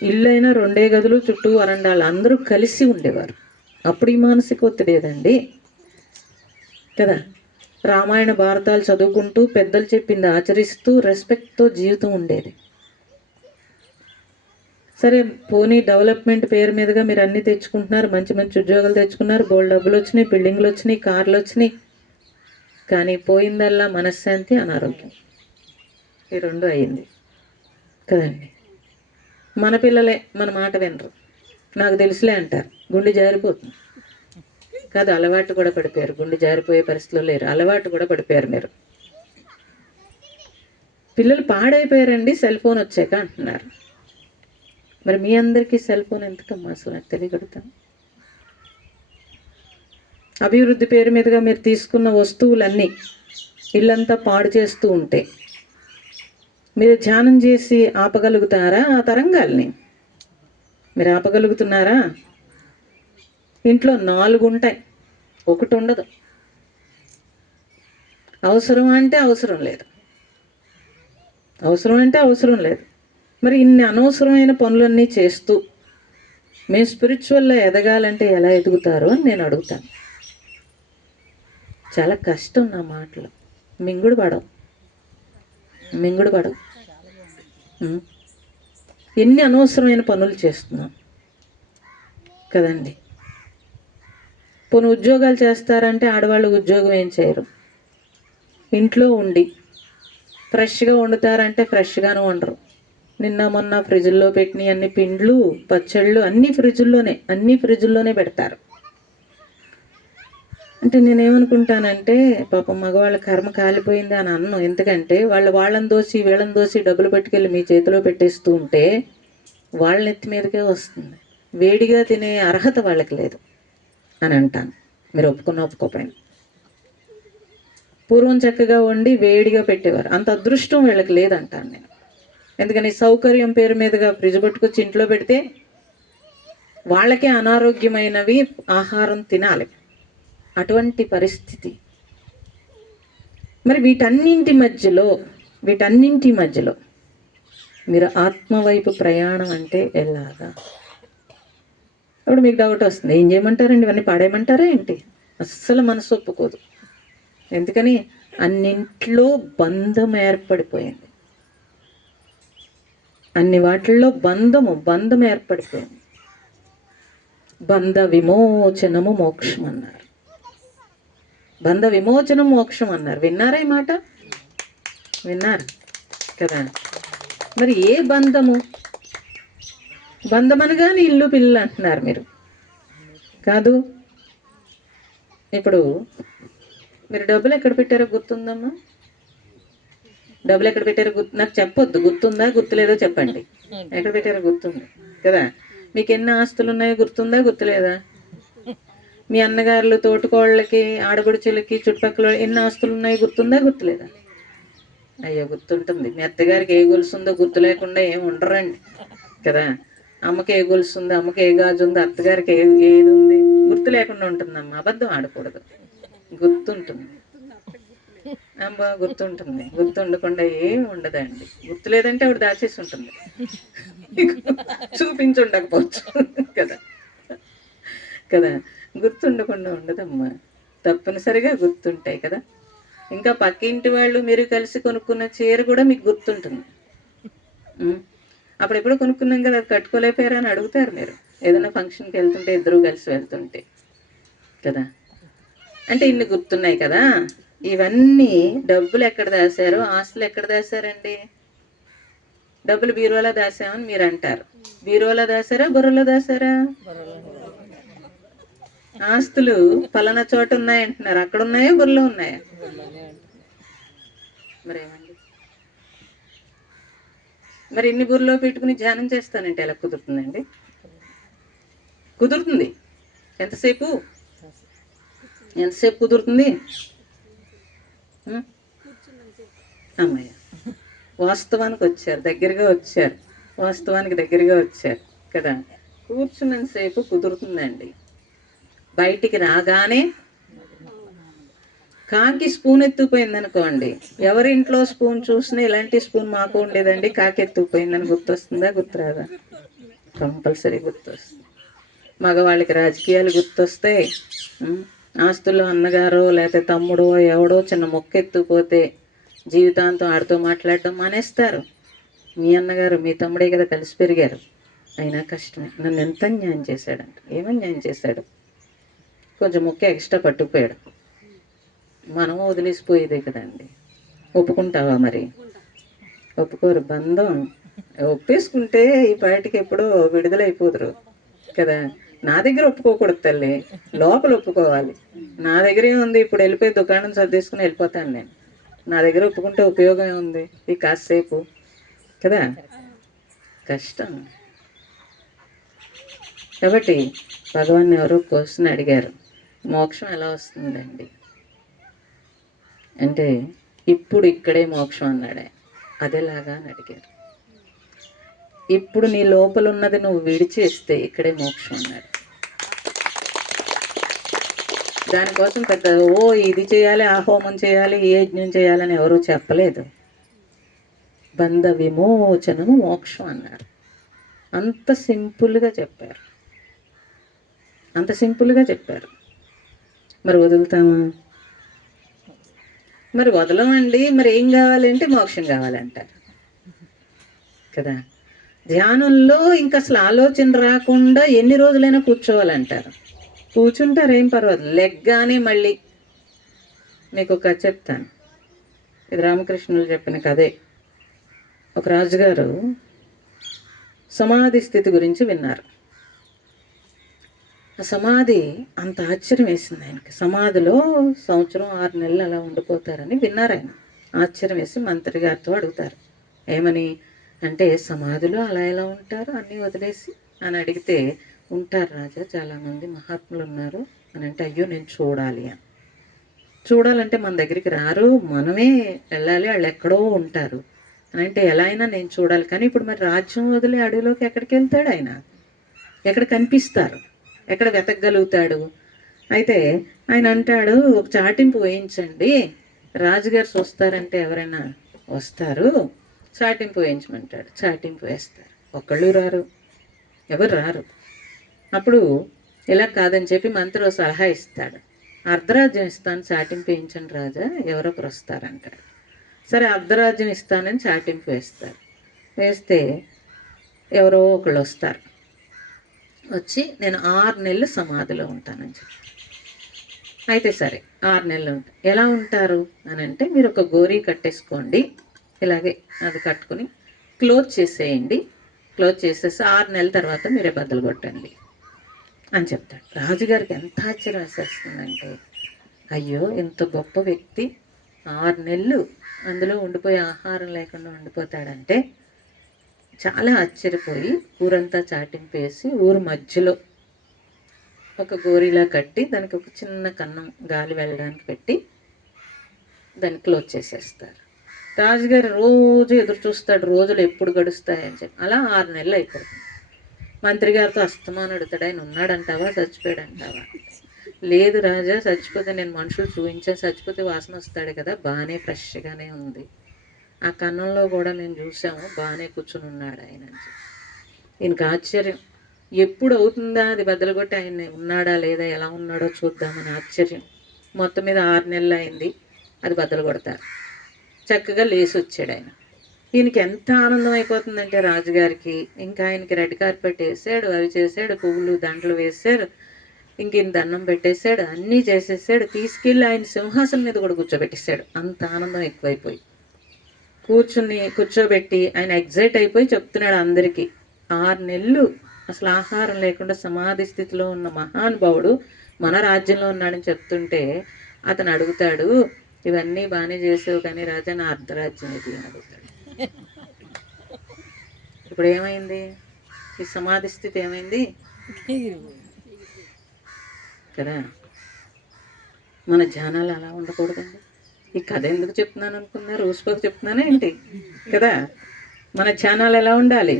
ఇల్లైనా 2 గదులు, చుట్టూ వరండాలు, అందరూ కలిసి ఉండేవారు. అప్పుడు ఈ మానసిక ఒత్తిడి ఏదండి కదా. రామాయణ భారతాలు చదువుకుంటూ పెద్దలు చెప్పింది ఆచరిస్తూ రెస్పెక్ట్తో జీవితం ఉండేది. సరే పోనీ డెవలప్మెంట్ పేరు మీదుగా మీరు అన్నీ తెచ్చుకుంటున్నారు, మంచి మంచి ఉద్యోగాలు తెచ్చుకున్నారు, బోల్డ్ డబ్బులు వచ్చినాయి, బిల్డింగ్లు వచ్చినాయి, కార్లు వచ్చినాయి. కానీ పోయిందల్లా మనశ్శాంతి, అనారోగ్యం. ఈ 2 అయింది కదండి. మన పిల్లలే మన మాట వినరు, నాకు తెలుసులే అంటారు, గుండె జారిపోతుంది కాదు. అలవాటు కూడా పడిపోయారు. గుండె జారిపోయే పరిస్థితిలో లేరు, అలవాటు కూడా పడిపోయారు. మీరు పిల్లలు పాడైపోయారండి సెల్ ఫోన్ వచ్చాక అంటున్నారు. మరి మీ అందరికీ సెల్ ఫోన్ ఎందుకమ్మా అసలు నాకు తెలియగలుగుతాను. అభివృద్ధి పేరు మీదుగా మీరు తీసుకున్న వస్తువులన్నీ ఇల్లంతా పాడు చేస్తూ ఉంటే మీరు ధ్యానం చేసి ఆపగలుగుతారా ఆ తరంగాల్ని? మీరు ఆపగలుగుతున్నారా? ఇంట్లో 4 ఉంటాయి, 1 ఉండదు. అవసరం అంటే అవసరం లేదు, అవసరం అంటే అవసరం లేదు. మరి ఇన్ని అనవసరమైన పనులన్నీ చేస్తూ మేము స్పిరిచువల్లో ఎదగాలంటే ఎలా ఎదుగుతారో అని నేను అడుగుతాను. చాలా కష్టం నా మాటలు, మింగుడు పడవు. ఎన్ని అనవసరమైన పనులు చేస్తున్నాం కదండి. పోనీ ఉద్యోగాలు చేస్తారంటే ఆడవాళ్ళు ఉద్యోగం ఏం చేయరు, ఇంట్లో ఉండి ఫ్రెష్గా వండుతారంటే ఫ్రెష్గానే వండరు. నిన్న మొన్న ఫ్రిడ్జ్లో పెట్టిన అన్ని పిండ్లు పచ్చళ్ళు అన్నీ ఫ్రిడ్జ్లోనే పెడతారు. అంటే నేనేమనుకుంటానంటే పాపం మగవాళ్ళ కర్మ కాలిపోయింది అని అన్నం. ఎందుకంటే వాళ్ళని దోసి వీళ్ళని దోసి డబ్బులు పట్టుకెళ్ళి మీ చేతిలో పెట్టేస్తూ ఉంటే వాళ్ళ నెత్తి మీదకే వస్తుంది. వేడిగా తినే అర్హత వాళ్ళకి లేదు అని అంటాను, మీరు ఒప్పుకోకపోయినా. పూర్వం చక్కగా వండి వేడిగా పెట్టేవారు, అంత అదృష్టం వీళ్ళకి లేదంటాను నేను. ఎందుకని సౌకర్యం పేరు మీదుగా ఫ్రిడ్జ్ పట్టుకొచ్చి ఇంట్లో పెడితే వాళ్ళకే అనారోగ్యమైనవి ఆహారం తినాలి, అటువంటి పరిస్థితి. మరి వీటన్నింటి మధ్యలో మీరు ఆత్మ వైపు ప్రయాణం అంటే ఎలాగా? అప్పుడు మీకు డౌట్ వస్తుంది, ఏం చేయమంటారండి, ఇవన్నీ పాడేయమంటారా ఏంటి? అస్సలు మనసు ఒప్పుకోదు. ఎందుకని? అన్నింట్లో బంధం ఏర్పడిపోయింది, అన్ని వాటిల్లో బంధం ఏర్పడిపోయింది. బంధ విమోచనము మోక్షం అన్నారు. బంధ విమోచనం మోక్షం అన్నారు. విన్నారా ఈ మాట? విన్నారు కదా? మరి ఏ బంధము? బంధం అనగానే ఇల్లు పిల్లలు అంటున్నారు మీరు, కాదు. ఇప్పుడు మీరు డబ్బులు ఎక్కడ పెట్టారో గుర్తుందమ్మా? డబ్బులు ఎక్కడ పెట్టారో నాకు చెప్పొద్దు, గుర్తుందా గుర్తులేదో చెప్పండి. ఎక్కడ పెట్టారో గుర్తుంది కదా? మీకు ఎన్ని ఆస్తులు ఉన్నాయో గుర్తుందా గుర్తులేదా? మీ అన్నగారులు, తోటికోళ్ళకి, ఆడపడుచులకి, చుట్టుపక్కల ఎన్ని ఆస్తులు ఉన్నాయో గుర్తుందా గుర్తులేదా? అయ్యో గుర్తుంటుంది. మీ అత్తగారికి ఏ గొలుసు ఉందో గుర్తు లేకుండా ఏమి ఉండరండి కదా? అమ్మకి ఏ గొలుసు ఉంది, అమ్మకి ఏ గాజు ఉంది, అత్తగారికి ఏది ఉంది, గుర్తు లేకుండా ఉంటుందమ్మా. అబద్ధం ఆడకూడదు, గుర్తుంటుంది అమ్మా, గుర్తుంటుంది. గుర్తుండకుండా ఏమి ఉండదండి. గుర్తులేదంటే ఆవిడ దాచేసి ఉంటుంది, చూపించి ఉండకపోవచ్చు కదా కదా? గుర్తుండకుండా ఉండదమ్మా, తప్పనిసరిగా గుర్తుంటాయి కదా. ఇంకా పక్కింటి వాళ్ళు మీరు కలిసి కొనుక్కున్న చీర కూడా మీకు గుర్తుంటుంది. అప్పుడు ఎప్పుడో కొనుక్కున్నాం కదా, అది కట్టుకోలేకపోయారా అని అడుగుతారు మీరు, ఏదైనా ఫంక్షన్కి వెళ్తుంటే, ఇద్దరు కలిసి వెళ్తుంటే కదా. అంటే ఇన్ని గుర్తున్నాయి కదా. ఇవన్నీ డబ్బులు ఎక్కడ దాశారో, ఆస్తులు ఎక్కడ దాశారండి? డబ్బులు బీరువాలో దాశామని మీరు అంటారు. బీరువాలో దాశారా, బుర్రలో దాశారా? ఆస్తులు పలానా చోట ఉన్నాయంటున్నారు, అక్కడ ఉన్నాయా బుర్రలో ఉన్నాయా? మరేమండి? మరి ఇన్ని బుర్రలో పెట్టుకుని ధ్యానం చేస్తానంటే ఎలా కుదురుతుందండి? కుదురుతుంది? ఎంతసేపు కుదురుతుంది? అమ్మయ్య, వాస్తవానికి వచ్చారు, దగ్గరగా వచ్చారు, వాస్తవానికి దగ్గరగా వచ్చారు కదా. కూర్చున్నంతసేపు కుదురుతుందండి. బయటికి రాగానే కాకి స్పూన్ ఎత్తుకుపోయింది అనుకోండి, ఎవరింట్లో స్పూన్ చూసినా ఇలాంటి స్పూన్ మాకు ఉండేదండి, కాకి ఎత్తుకుపోయిందని గుర్తొస్తుందా గుర్తురాదా? కంపల్సరీ గుర్తొస్తుంది. మగవాళ్ళకి రాజకీయాలు గుర్తొస్తాయి. ఆస్తుల్లో అన్నగారో లేకపోతే తమ్ముడో ఎవడో చిన్న మొక్క ఎత్తుకుపోతే జీవితాంతం ఆడితో మాట్లాడడం మానేస్తారు. మీ అన్నగారు మీ తమ్ముడే కదా, కలిసి పెరిగారు, అయినా కష్టమే. నన్ను ఎంత న్యాయం చేశాడంట. ఏమని న్యాయం చేశాడు? కొంచెం మొక్క ఎక్స్ట్రా పట్టుకుపోయాడు, మనం వదిలేసిపోయేదే కదండి. ఒప్పుకుంటావా మరి? ఒప్పుకోరు. బంధం ఒప్పేసుకుంటే ఈ పాటికి ఎప్పుడో విడుదలైపోదురు కదా. నా దగ్గర ఒప్పుకోకూడదు తల్లి, లోపల ఒప్పుకోవాలి. నా దగ్గరే ఉంది, ఇప్పుడు వెళ్ళిపోయి దుకాణం సర్దేసుకుని వెళ్ళిపోతాను నేను. నా దగ్గర ఒప్పుకుంటే ఉపయోగం ఏముంది ఈ కాసేపు కదా? కష్టం. కాబట్టి భగవాన్ ఎవరో క్వశ్చన్ అడిగారు, మోక్షం ఎలా వస్తుందండి అంటే, ఇప్పుడు ఇక్కడే మోక్షం అన్నాడే, అదేలాగా అని అడిగారు. ఇప్పుడు నీ లోపల ఉన్నది నువ్వు విడిచేస్తే ఇక్కడే మోక్షం అన్నాడు. దానికోసం పెద్ద ఇది చేయాలి, ఆ హోమం చేయాలి, ఏ యజ్ఞం చేయాలని ఎవరూ చెప్పలేదు. బంధ విమోచనము మోక్షం అన్నారు. అంత సింపుల్గా చెప్పారు, అంత సింపుల్గా చెప్పారు. మరి వదులుతామా? మరి వదలమండి. మరి ఏం కావాలంటే మోక్షం కావాలంటారు కదా. ధ్యానంలో ఇంకా అసలు ఆలోచన రాకుండా ఎన్ని రోజులైనా కూర్చోవాలంటారు. కూర్చుంటారు, ఏం పర్వాలేదు. లెగ్గానే మళ్ళీ మీకు ఒక కథ చెప్తాను. ఇది రామకృష్ణులు చెప్పిన కథే. ఒక రాజుగారు సమాధి స్థితి గురించి విన్నారు. ఆ సమాధి అంత ఆశ్చర్యం వేసింది ఆయనకి. సమాధిలో 1 సంవత్సరం 6 నెలలు అలా ఉండిపోతారని విన్నారు ఆయన. ఆశ్చర్యం వేసి మంత్రి గారితో అడుగుతారు, ఏమని అంటే, సమాధిలో అలా ఎలా ఉంటారు అన్నీ వదిలేసి అని అడిగితే, ఉంటారు రాజా, చాలామంది మహాత్ములు ఉన్నారు అని అంటే, అయ్యో నేను చూడాలి అని. చూడాలంటే మన దగ్గరికి రారు, మనమే వెళ్ళాలి, వాళ్ళు ఎక్కడో ఉంటారు అని అంటే, ఎలా అయినా నేను చూడాలి. కానీ ఇప్పుడు మరి రాజ్యం వదిలి అడవిలోకి ఎక్కడికి వెళ్తాడు ఆయన? ఎక్కడ కనిపిస్తారు, ఎక్కడ వెతకగలుగుతాడు? అయితే ఆయన అంటాడు, ఒక చాటింపు వేయించండి, రాజుగారు చూస్తారంటే ఎవరైనా వస్తారు, చాటింపు వేయించమంటాడు, చాటింపు వేస్తారు. ఒకళ్ళు రారు, ఎవరు రారు. అప్పుడు ఇలా కాదని చెప్పి మంత్రి ఓ సలహా ఇస్తాడు. అర్ధరాజ్యం ఇస్తాను, చాటింపు వేయించండి రాజా, ఎవరొకరు వస్తారంటాడు. సరే అర్ధరాజ్యం ఇస్తానని చాటింపు వేస్తారు. వేస్తే ఎవరో ఒకళ్ళు వస్తారు, వచ్చి నేను 6 నెలలు సమాధిలో ఉంటానని చెప్పి. అయితే సరే 6 నెలలు ఉంటారు. ఎలా ఉంటారు అని అంటే, మీరు ఒక గోరీ కట్టేసుకోండి, ఇలాగే అది కట్టుకుని క్లోజ్ చేసేయండి, క్లోజ్ చేసేసి 6 నెలల తర్వాత మీరే బద్దలు కొట్టండి అని చెప్తాడు. రాజుగారికి ఎంత ఆశ్చర్యం వేసేస్తుందంటే, అయ్యో ఇంత గొప్ప వ్యక్తి 6 నెలలు అందులో ఉండిపోయి ఆహారం లేకుండా ఉండిపోతాడంటే చాలా ఆశ్చర్యపోయి ఊరంతా చాటింపేసి ఊరు మధ్యలో ఒక గోరీలా కట్టి దానికి ఒక చిన్న కన్నం గాలి వెళ్ళడానికి పెట్టి దాన్ని క్లోజ్ చేసేస్తారు. రాజుగారు రోజు ఎదురు చూస్తాడు, రోజులు ఎప్పుడు గడుస్తాయని చెప్పి. అలా 6 నెలలు అయిపోతుంది. మంత్రి గారితో అస్తమానం అడుగుతాడు, ఆయన ఉన్నాడంటావా చచ్చిపోయాడంటావా? లేదు రాజా, చచ్చిపోతే నేను మనుషులు చూపించా, చచ్చిపోతే వాసన వస్తాడు కదా, బాగానే ఫ్రెష్గానే ఉంది, ఆ కన్నంలో కూడా మేము చూసాము, బాగానే కూర్చుని ఉన్నాడు ఆయన అని చెప్పి. ఈయనకి ఆశ్చర్యం, ఎప్పుడు అవుతుందా అది బద్దలు కొట్టి ఆయన ఉన్నాడా లేదా, ఎలా ఉన్నాడో చూద్దామని ఆశ్చర్యం. మొత్తం మీద 6 నెలలు అయింది, అది బద్దలు కొడతారు. చక్కగా లేచి వచ్చాడు ఆయన. ఈయనకి ఎంత ఆనందం అయిపోతుందంటే రాజుగారికి, ఇంకా ఆయనకి రెడ్ కార్పెట్ వేసాడు, అవి చేశాడు, పువ్వులు దండలు వేసాడు, ఇంక ఈయన దండం పెట్టేశాడు, అన్నీ చేసేసాడు, తీసుకెళ్ళి ఆయన సింహాసనం మీద కూడా కూర్చోబెట్టేశాడు. అంత ఆనందం ఎక్కువైపోయి కూర్చోబెట్టి ఆయన ఎగ్జైట్ అయిపోయి చెప్తున్నాడు అందరికీ, 6 నెలలు అసలు ఆహారం లేకుండా సమాధి స్థితిలో ఉన్న మహానుభావుడు మన రాజ్యంలో ఉన్నాడని చెప్తుంటే అతను అడుగుతాడు, ఇవన్నీ బాగానే చేసావు కానీ రాజా నా అర్ధరాజ్యం ఇది అని అడుగుతాడు. ఇప్పుడు ఏమైంది, ఈ సమాధి స్థితి ఏమైంది కదా. మన ధ్యానాలు అలా ఉండకూడదండి. ఈ కథ ఎందుకు చెప్తున్నాను అనుకున్నారు, రోజుపోకు చెప్తున్నానా ఏంటి కదా. మన ధ్యానాలు ఎలా ఉండాలి,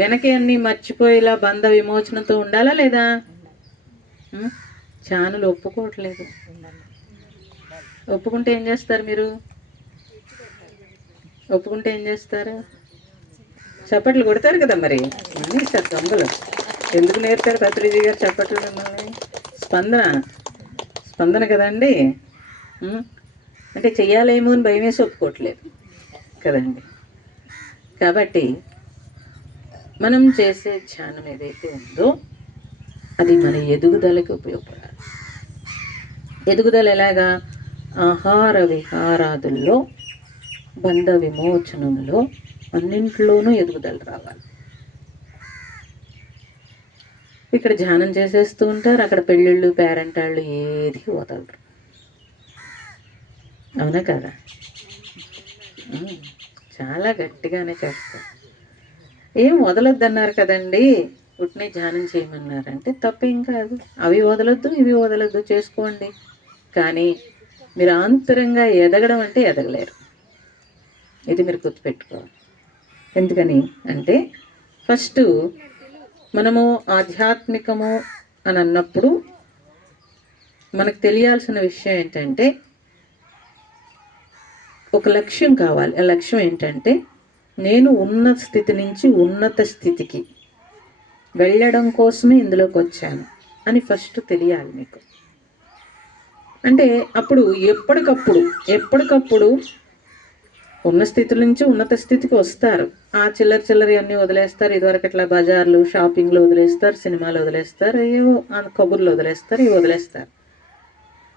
వెనకే అన్ని మర్చిపోయేలా బంధ విమోచనతో ఉండాలా లేదా? ధ్యానులు ఒప్పుకోవట్లేదు. ఒప్పుకుంటే ఏం చేస్తారు మీరు? ఒప్పుకుంటే ఏం చేస్తారు? చప్పట్లు కొడతారు కదా. మరి అన్నీ సార్ దొంగలు ఎందుకు నేర్పారు పత్రిజీ గారు చప్పట్లు మిమ్మల్ని? స్పందన కదండి. అంటే చెయ్యాలేమో అని భయం వేసి ఒప్పుకోవట్లేదు కదండి. కాబట్టి మనం చేసే ధ్యానం ఏదైతే ఉందో అది మన ఎదుగుదలకి ఉపయోగపడాలి. ఎదుగుదల ఎలాగా? ఆహార విహారాదుల్లో, బంధ విమోచనంలో, అన్నింటిలోనూ ఎదుగుదల రావాలి. ఇక్కడ ధ్యానం చేసేస్తూ ఉంటారు, అక్కడ పెళ్ళిళ్ళు పేరెంటాళ్ళు ఏది వదలరు. అవునా కదా? చాలా గట్టిగానే చేస్తారు. ఏం వదలొద్దన్నారు కదండి, ఉట్నే ధ్యానం చేయమన్నారంటే తప్పేం కాదు. అవి వదలొద్దు, ఇవి వదలొద్దు, చేసుకోండి. కానీ మీరు ఆంతరంగా ఎదగడం అంటే ఎదగలేరు. ఇది మీరు గుర్తుపెట్టుకోవాలి. ఎందుకని అంటే ఫస్ట్ మనము ఆధ్యాత్మికము అని అన్నప్పుడు మనకు తెలియాల్సిన విషయం ఏంటంటే ఒక లక్ష్యం కావాలి. ఆ లక్ష్యం ఏంటంటే నేను ఉన్న స్థితి నుంచి ఉన్నత స్థితికి వెళ్ళడం కోసమే ఇందులోకి వచ్చాను అని ఫస్ట్ తెలియాలి మీకు. అంటే అప్పుడు ఎప్పటికప్పుడు ఉన్న స్థితి నుంచి ఉన్నత స్థితికి వస్తారు. ఆ చిల్లరి అన్నీ వదిలేస్తారు. ఇదివరకు ఇట్లా బజార్లు షాపింగ్లు వదిలేస్తారు, సినిమాలు వదిలేస్తారు, ఏవో కబుర్లు వదిలేస్తారు, ఇవి వదిలేస్తారు.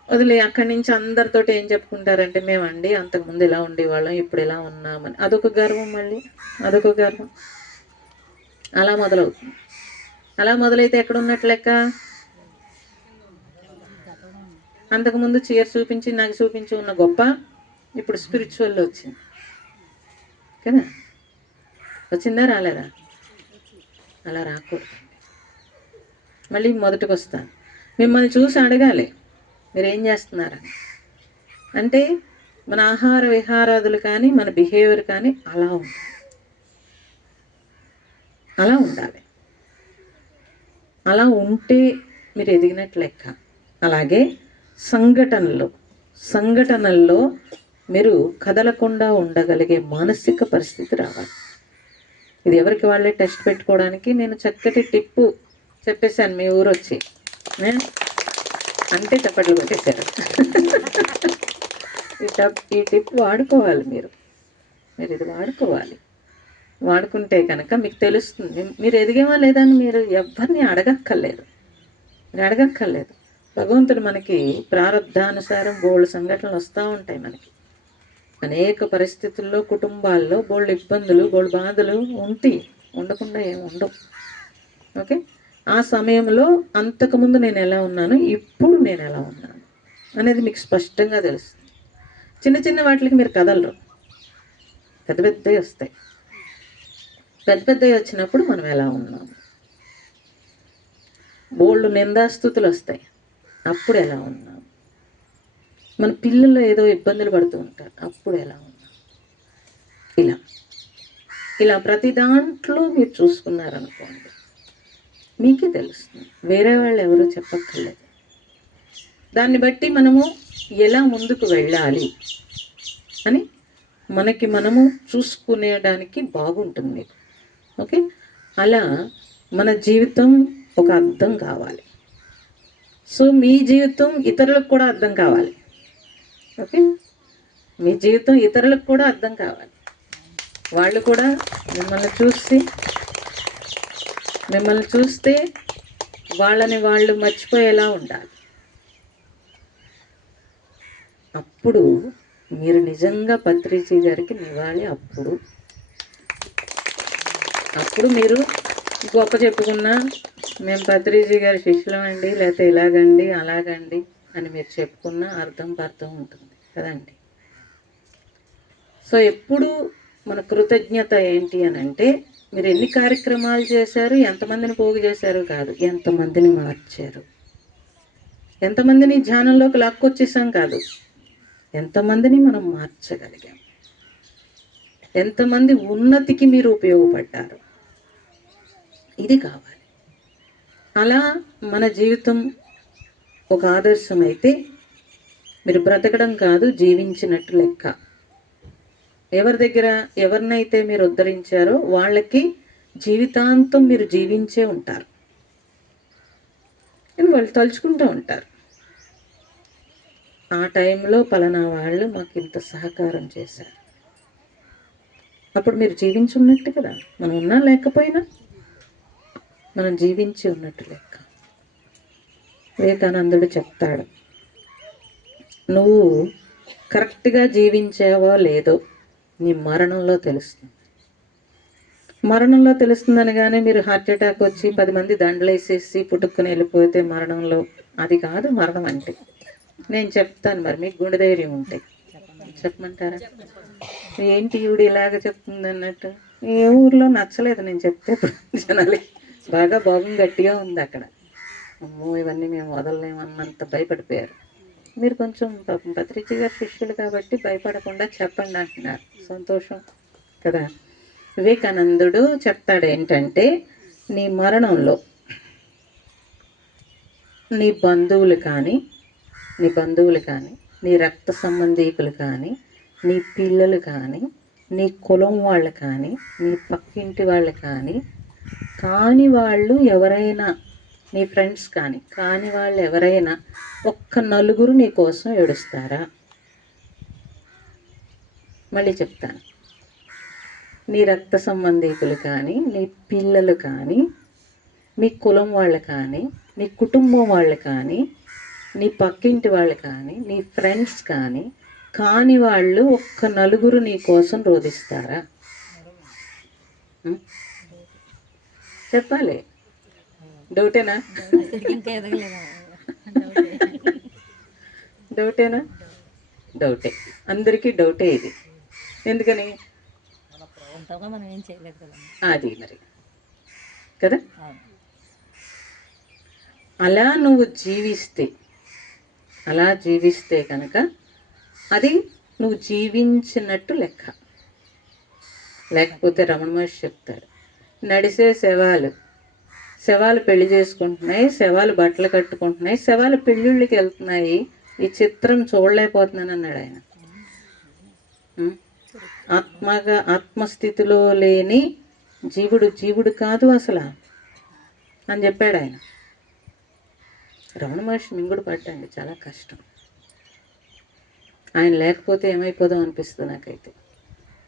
వదిలే అక్కడి నుంచి అందరితోటి ఏం చెప్పుకుంటారంటే మేమండి అంతకుముందు ఇలా ఉండేవాళ్ళం, ఇప్పుడు ఇలా ఉన్నామని. అదొక గర్వం, మళ్ళీ అదొక గర్వం. అలా మొదలవుతుంది. అలా మొదలైతే ఎక్కడున్నట్లు లెక్క? అంతకుముందు చీర చూపించి నాకు చూపించి ఉన్న గొప్ప ఇప్పుడు స్పిరిచువల్లో వచ్చింది కదా. వచ్చిందా రాలేదా? అలా రాకూడదు. మళ్ళీ మొదటికి వస్తాను. మిమ్మల్ని చూసి అడగాలి మీరేం చేస్తున్నారని. అంటే మన ఆహార విహారాదులు కానీ మన బిహేవియర్ కానీ అలా ఉండాలి. అలా ఉంటే మీరు ఎదిగినట్లు లెక్క. అలాగే సంఘటనలు సంఘటనల్లో మీరు కదలకుండా ఉండగలిగే మానసిక పరిస్థితి రావాలి. ఇది ఎవరికి వాళ్ళే టెస్ట్ పెట్టుకోవడానికి నేను చక్కటి టిప్పు చెప్పేశాను మీ ఊరు వచ్చి, అంటే చప్పట్లు కొట్టేశారు. ఈ టిప్ వాడుకోవాలి మీరు ఇది వాడుకోవాలి. వాడుకుంటే కనుక మీకు తెలుస్తుంది మీరు ఎదిగేవా లేదా అని. మీరు ఎవరిని అడగక్కర్లేదు, భగవంతుడు మనకి ప్రారంధానుసారం బోల్డ్ సంఘటనలు వస్తూ ఉంటాయి. మనకి అనేక పరిస్థితుల్లో కుటుంబాల్లో బోల్డ్ ఇబ్బందులు, బోల్డ్ బాధలు ఉండకుండా ఏమి ఉండవు. ఓకే, ఆ సమయంలో అంతకుముందు నేను ఎలా ఉన్నాను, ఇప్పుడు నేను ఎలా ఉన్నాను అనేది మీకు స్పష్టంగా తెలుస్తుంది. చిన్న చిన్న వాటికి మీరు కదలరు, పెద్ద పెద్దవి వస్తాయి. పెద్దవి వచ్చినప్పుడు మనం ఎలా ఉన్నాము, బోల్డ్ నిందాస్తుతులు వస్తాయి, అప్పుడు ఎలా ఉన్నాము. మన పిల్లలు ఏదో ఇబ్బందులు పడుతూ ఉంటారు, అప్పుడు ఎలా ఉన్నాం. ఇలా ప్రతి దాంట్లో మీరు చూసుకున్నారనుకోండి, మీకే తెలుస్తుంది, వేరే వాళ్ళు ఎవరో చెప్పక్కర్లేదు. దాన్ని బట్టి మనము ఎలా ముందుకు వెళ్ళాలి అని మనకి మనము చూసుకునేడానికి బాగుంటుంది మీకు. ఓకే, అలా మన జీవితం ఒక అర్థం కావాలి. సో మీ జీవితం ఇతరులకు కూడా అర్థం కావాలి. ఓకే, మీ జీవితం ఇతరులకు కూడా అర్థం కావాలి. వాళ్ళు కూడా మిమ్మల్ని చూస్తే వాళ్ళని వాళ్ళు మర్చిపోయేలా ఉండాలి. అప్పుడు మీరు నిజంగా పత్రిజీ గారికి నివాళి. అప్పుడు మీరు గొప్ప చెప్పుకున్నా మేము పత్రిజీ గారి శిష్యులం అండి, లేకపోతే ఇలాగండి అలాగండి అని మీరు చెప్పుకున్న అర్థం ఉంటుంది కదండి. సో ఎప్పుడు మన కృతజ్ఞత ఏంటి అని అంటే, మీరు ఎన్ని కార్యక్రమాలు చేశారు, ఎంతమందిని పోగు చేశారు కాదు, ఎంతమందిని మార్చారు, ఎంతమందిని ధ్యానంలోకి లాక్కొచ్చేసాం కాదు, ఎంతమందిని మనం మార్చగలిగాం, ఎంతమంది ఉన్నతికి మీరు ఉపయోగపడ్డారు, ఇది కావాలి. అలా మన జీవితం ఒక ఆదర్శం అయితే మీరు బ్రతకడం కాదు, జీవించినట్టు లెక్క. ఎవరినైతే మీరు ఉద్ధరించారో వాళ్ళకి జీవితాంతం మీరు జీవించే ఉంటారు అని వాళ్ళు తలుచుకుంటూ ఉంటారు. ఆ టైంలో పలానా వాళ్ళు మాకు ఇంత సహకారం చేశారు, అప్పుడు మీరు జీవించి ఉన్నట్టు కదా. మనం ఉన్నా లేకపోయినా మనం జీవించి ఉన్నట్టు లెక్క. వివేకానందుడు చెప్తాడు, నువ్వు కరెక్ట్గా జీవించావో లేదో నీ మరణంలో తెలుస్తుంది. మరణంలో తెలుస్తుందనగానే మీరు హార్ట్ అటాక్ వచ్చి 10 మంది దండలేసేసి పుట్టుకుని వెళ్ళిపోతే మరణంలో, అది కాదు మరణం అంటే. నేను చెప్తాను, మరి మీకు గుండె ధైర్యం ఉంటే చెప్పమంటారా? ఏంటి ఈవిడ ఇలాగ చెప్తుంది అన్నట్టు. ఏ ఊర్లో నచ్చలేదు నేను చెప్తే, జనాలు బాగా భాగం గట్టిగా ఉంది అక్కడ. అమ్మో ఇవన్నీ మేము వదలలేమన్నంత భయపడిపోయారు. మీరు కొంచెం పత్రిజీ గారి శిష్యులు కాబట్టి భయపడకుండా చెప్పండి అంటున్నారు, సంతోషం కదా. వివేకానందుడు చెప్తాడు ఏంటంటే, నీ మరణంలో నీ బంధువులు కానీ నీ రక్త సంబంధీకులు కానీ, నీ పిల్లలు కానీ, నీ కులం వాళ్ళు కానీ, నీ పక్కింటి వాళ్ళు కాని వాళ్ళు ఎవరైనా, నీ ఫ్రెండ్స్ కాని వాళ్ళు ఎవరైనా ఒక్క నలుగురు నీ కోసం ఏడుస్తారా? మళ్ళీ చెప్తాను, నీ రక్త సంబంధీకులు కానీ, నీ పిల్లలు కానీ, మీ కులం వాళ్ళు కానీ, నీ కుటుంబం వాళ్ళు కానీ, నీ పక్కింటి వాళ్ళు కానీ, నీ ఫ్రెండ్స్ కాని వాళ్ళు ఒక్క నలుగురు నీ కోసం రోధిస్తారా? చెప్పాలి. డౌటేనా? డౌటే. అందరికీ డౌటే ఇది. ఎందుకని? అది మరి కదా. అలా నువ్వు జీవిస్తే కనుక అది నువ్వు జీవించినట్టు లెక్క. లేకపోతే రమణ మహర్షి చెప్తాడు, నడిసే శవాలు పెళ్లి చేసుకుంటున్నాయి, శవాలు బట్టలు కట్టుకుంటున్నాయి, శవాలు పెళ్ళిళ్ళకి వెళ్తున్నాయి, ఈ చిత్రం చూడలేకపోతున్నాను అన్నాడు ఆయన. ఆత్మస్థితిలో లేని జీవుడు కాదు అసలు అని చెప్పాడు ఆయన. రమణ మహర్షి మింగుడు పట్టండి చాలా కష్టం. ఆయన లేకపోతే ఏమైపోదాం అనిపిస్తుంది నాకైతే,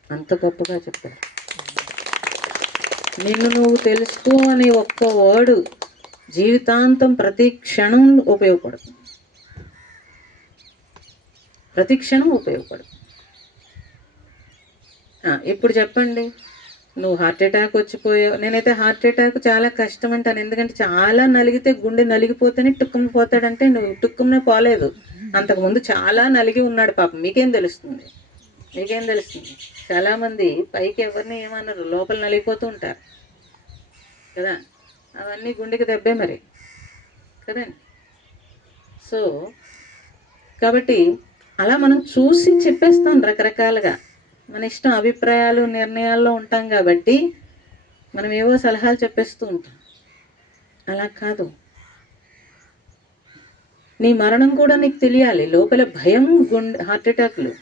అంత గొప్పగా చెప్పారు. నిన్ను నువ్వు తెలుసుకో అనే ఒక్క వర్డ్ జీవితాంతం ప్రతి క్షణం ఉపయోగపడుతుంది, ప్రతి క్షణం ఉపయోగపడుతుంది. ఇప్పుడు చెప్పండి, నువ్వు హార్ట్ అటాక్ వచ్చిపోయావు. నేనైతే హార్ట్ అటాక్ చాలా కష్టం అంటాను, ఎందుకంటే చాలా నలిగితే గుండె నలిగిపోతేనే టుక్కున పోతాడంటే నువ్వు టుక్కునే పోలేదు. అంతకుముందు చాలా నలిగి ఉన్నాడు పాపం. మీకేం తెలుస్తుంది? చాలామంది పైకి ఎవరిని ఏమన్నారు, లోపల నలిగిపోతూ ఉంటారు కదా. అవన్నీ గుండెకి దెబ్బే మరి కదండి. సో కాబట్టి అలా మనం చూసి చెప్పేస్తాం రకరకాలుగా. మన ఇష్టం, అభిప్రాయాలు, నిర్ణయాల్లో ఉంటాం కాబట్టి మనం ఏవో సలహాలు చెప్పేస్తూ ఉంటాం. అలా కాదు, నీ మరణం కూడా నీకు తెలియాలి. లోపల భయం, హార్ట్ అటాక్లు,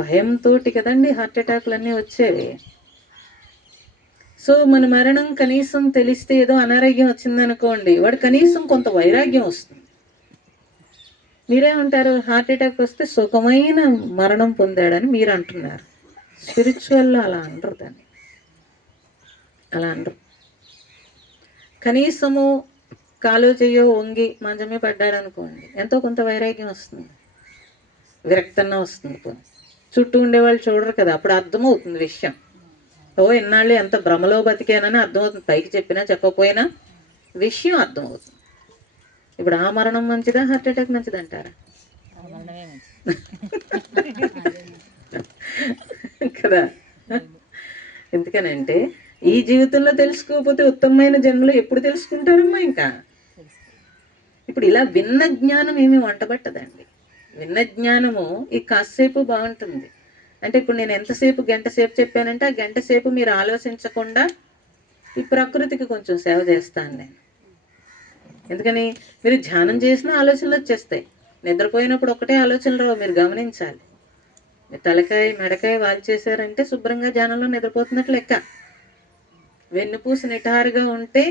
భయంతో కదండి హార్ట్ అటాక్లు అన్నీ వచ్చేవి. సో మన మరణం కనీసం తెలిస్తే, ఏదో అనారోగ్యం వచ్చిందనుకోండి, వాడు కనీసం కొంత వైరాగ్యం వస్తుంది. మీరేమంటారు? హార్ట్ అటాక్ వస్తే సుఖమైన మరణం పొందాడని మీరు అంటున్నారు. స్పిరిచువల్లో అలా అనరు, దాన్ని అలా అనరు. కనీసము కాలు చెయ్యో వంగి మంచమే పడ్డాడు అనుకోండి, ఎంతో కొంత వైరాగ్యం వస్తుంది, విరక్తన్న వస్తుంది. చుట్టూ ఉండేవాళ్ళు చూడరు కదా, అప్పుడు అర్థమవుతుంది విషయం. ఎన్నాళ్ళు ఎంత భ్రమలో బతికానని అర్థమవుతుంది, పైకి చెప్పినా చెప్పకపోయినా విషయం అర్థమవుతుంది. ఇప్పుడు ఆ మరణం మంచిదా, హార్ట్ అటాక్ మంచిది అంటారా? కదా. ఎందుకనంటే ఈ జీవితంలో తెలుసుకోకపోతే ఉత్తమమైన జన్మలో ఎప్పుడు తెలుసుకుంటారమ్మా? ఇంకా ఇప్పుడు ఇలా విన్న జ్ఞానం ఏమీ వంటబట్టదండి. విన్న జ్ఞానము ఈ కాసేపు బాగుంటుంది. అంటే ఇప్పుడు నేను ఎంతసేపు, గంట సేపు చెప్పానంటే ఆ గంట సేపు మీరు ఆలోచించకుండా ఈ ప్రకృతికి కొంచెం సేవ చేస్తాను నేను. ఎందుకని? మీరు ధ్యానం చేసిన ఆలోచనలు వచ్చేస్తాయి. నిద్రపోయినప్పుడు ఒకటే ఆలోచనలు రావు, మీరు గమనించాలి. మీరు తలకాయ మెడకాయ వాళ్ళు చేశారంటే శుభ్రంగా ధ్యానంలో నిద్రపోతున్నట్లు లెక్క. వెన్నుపూస నిటారుగా ఉంటే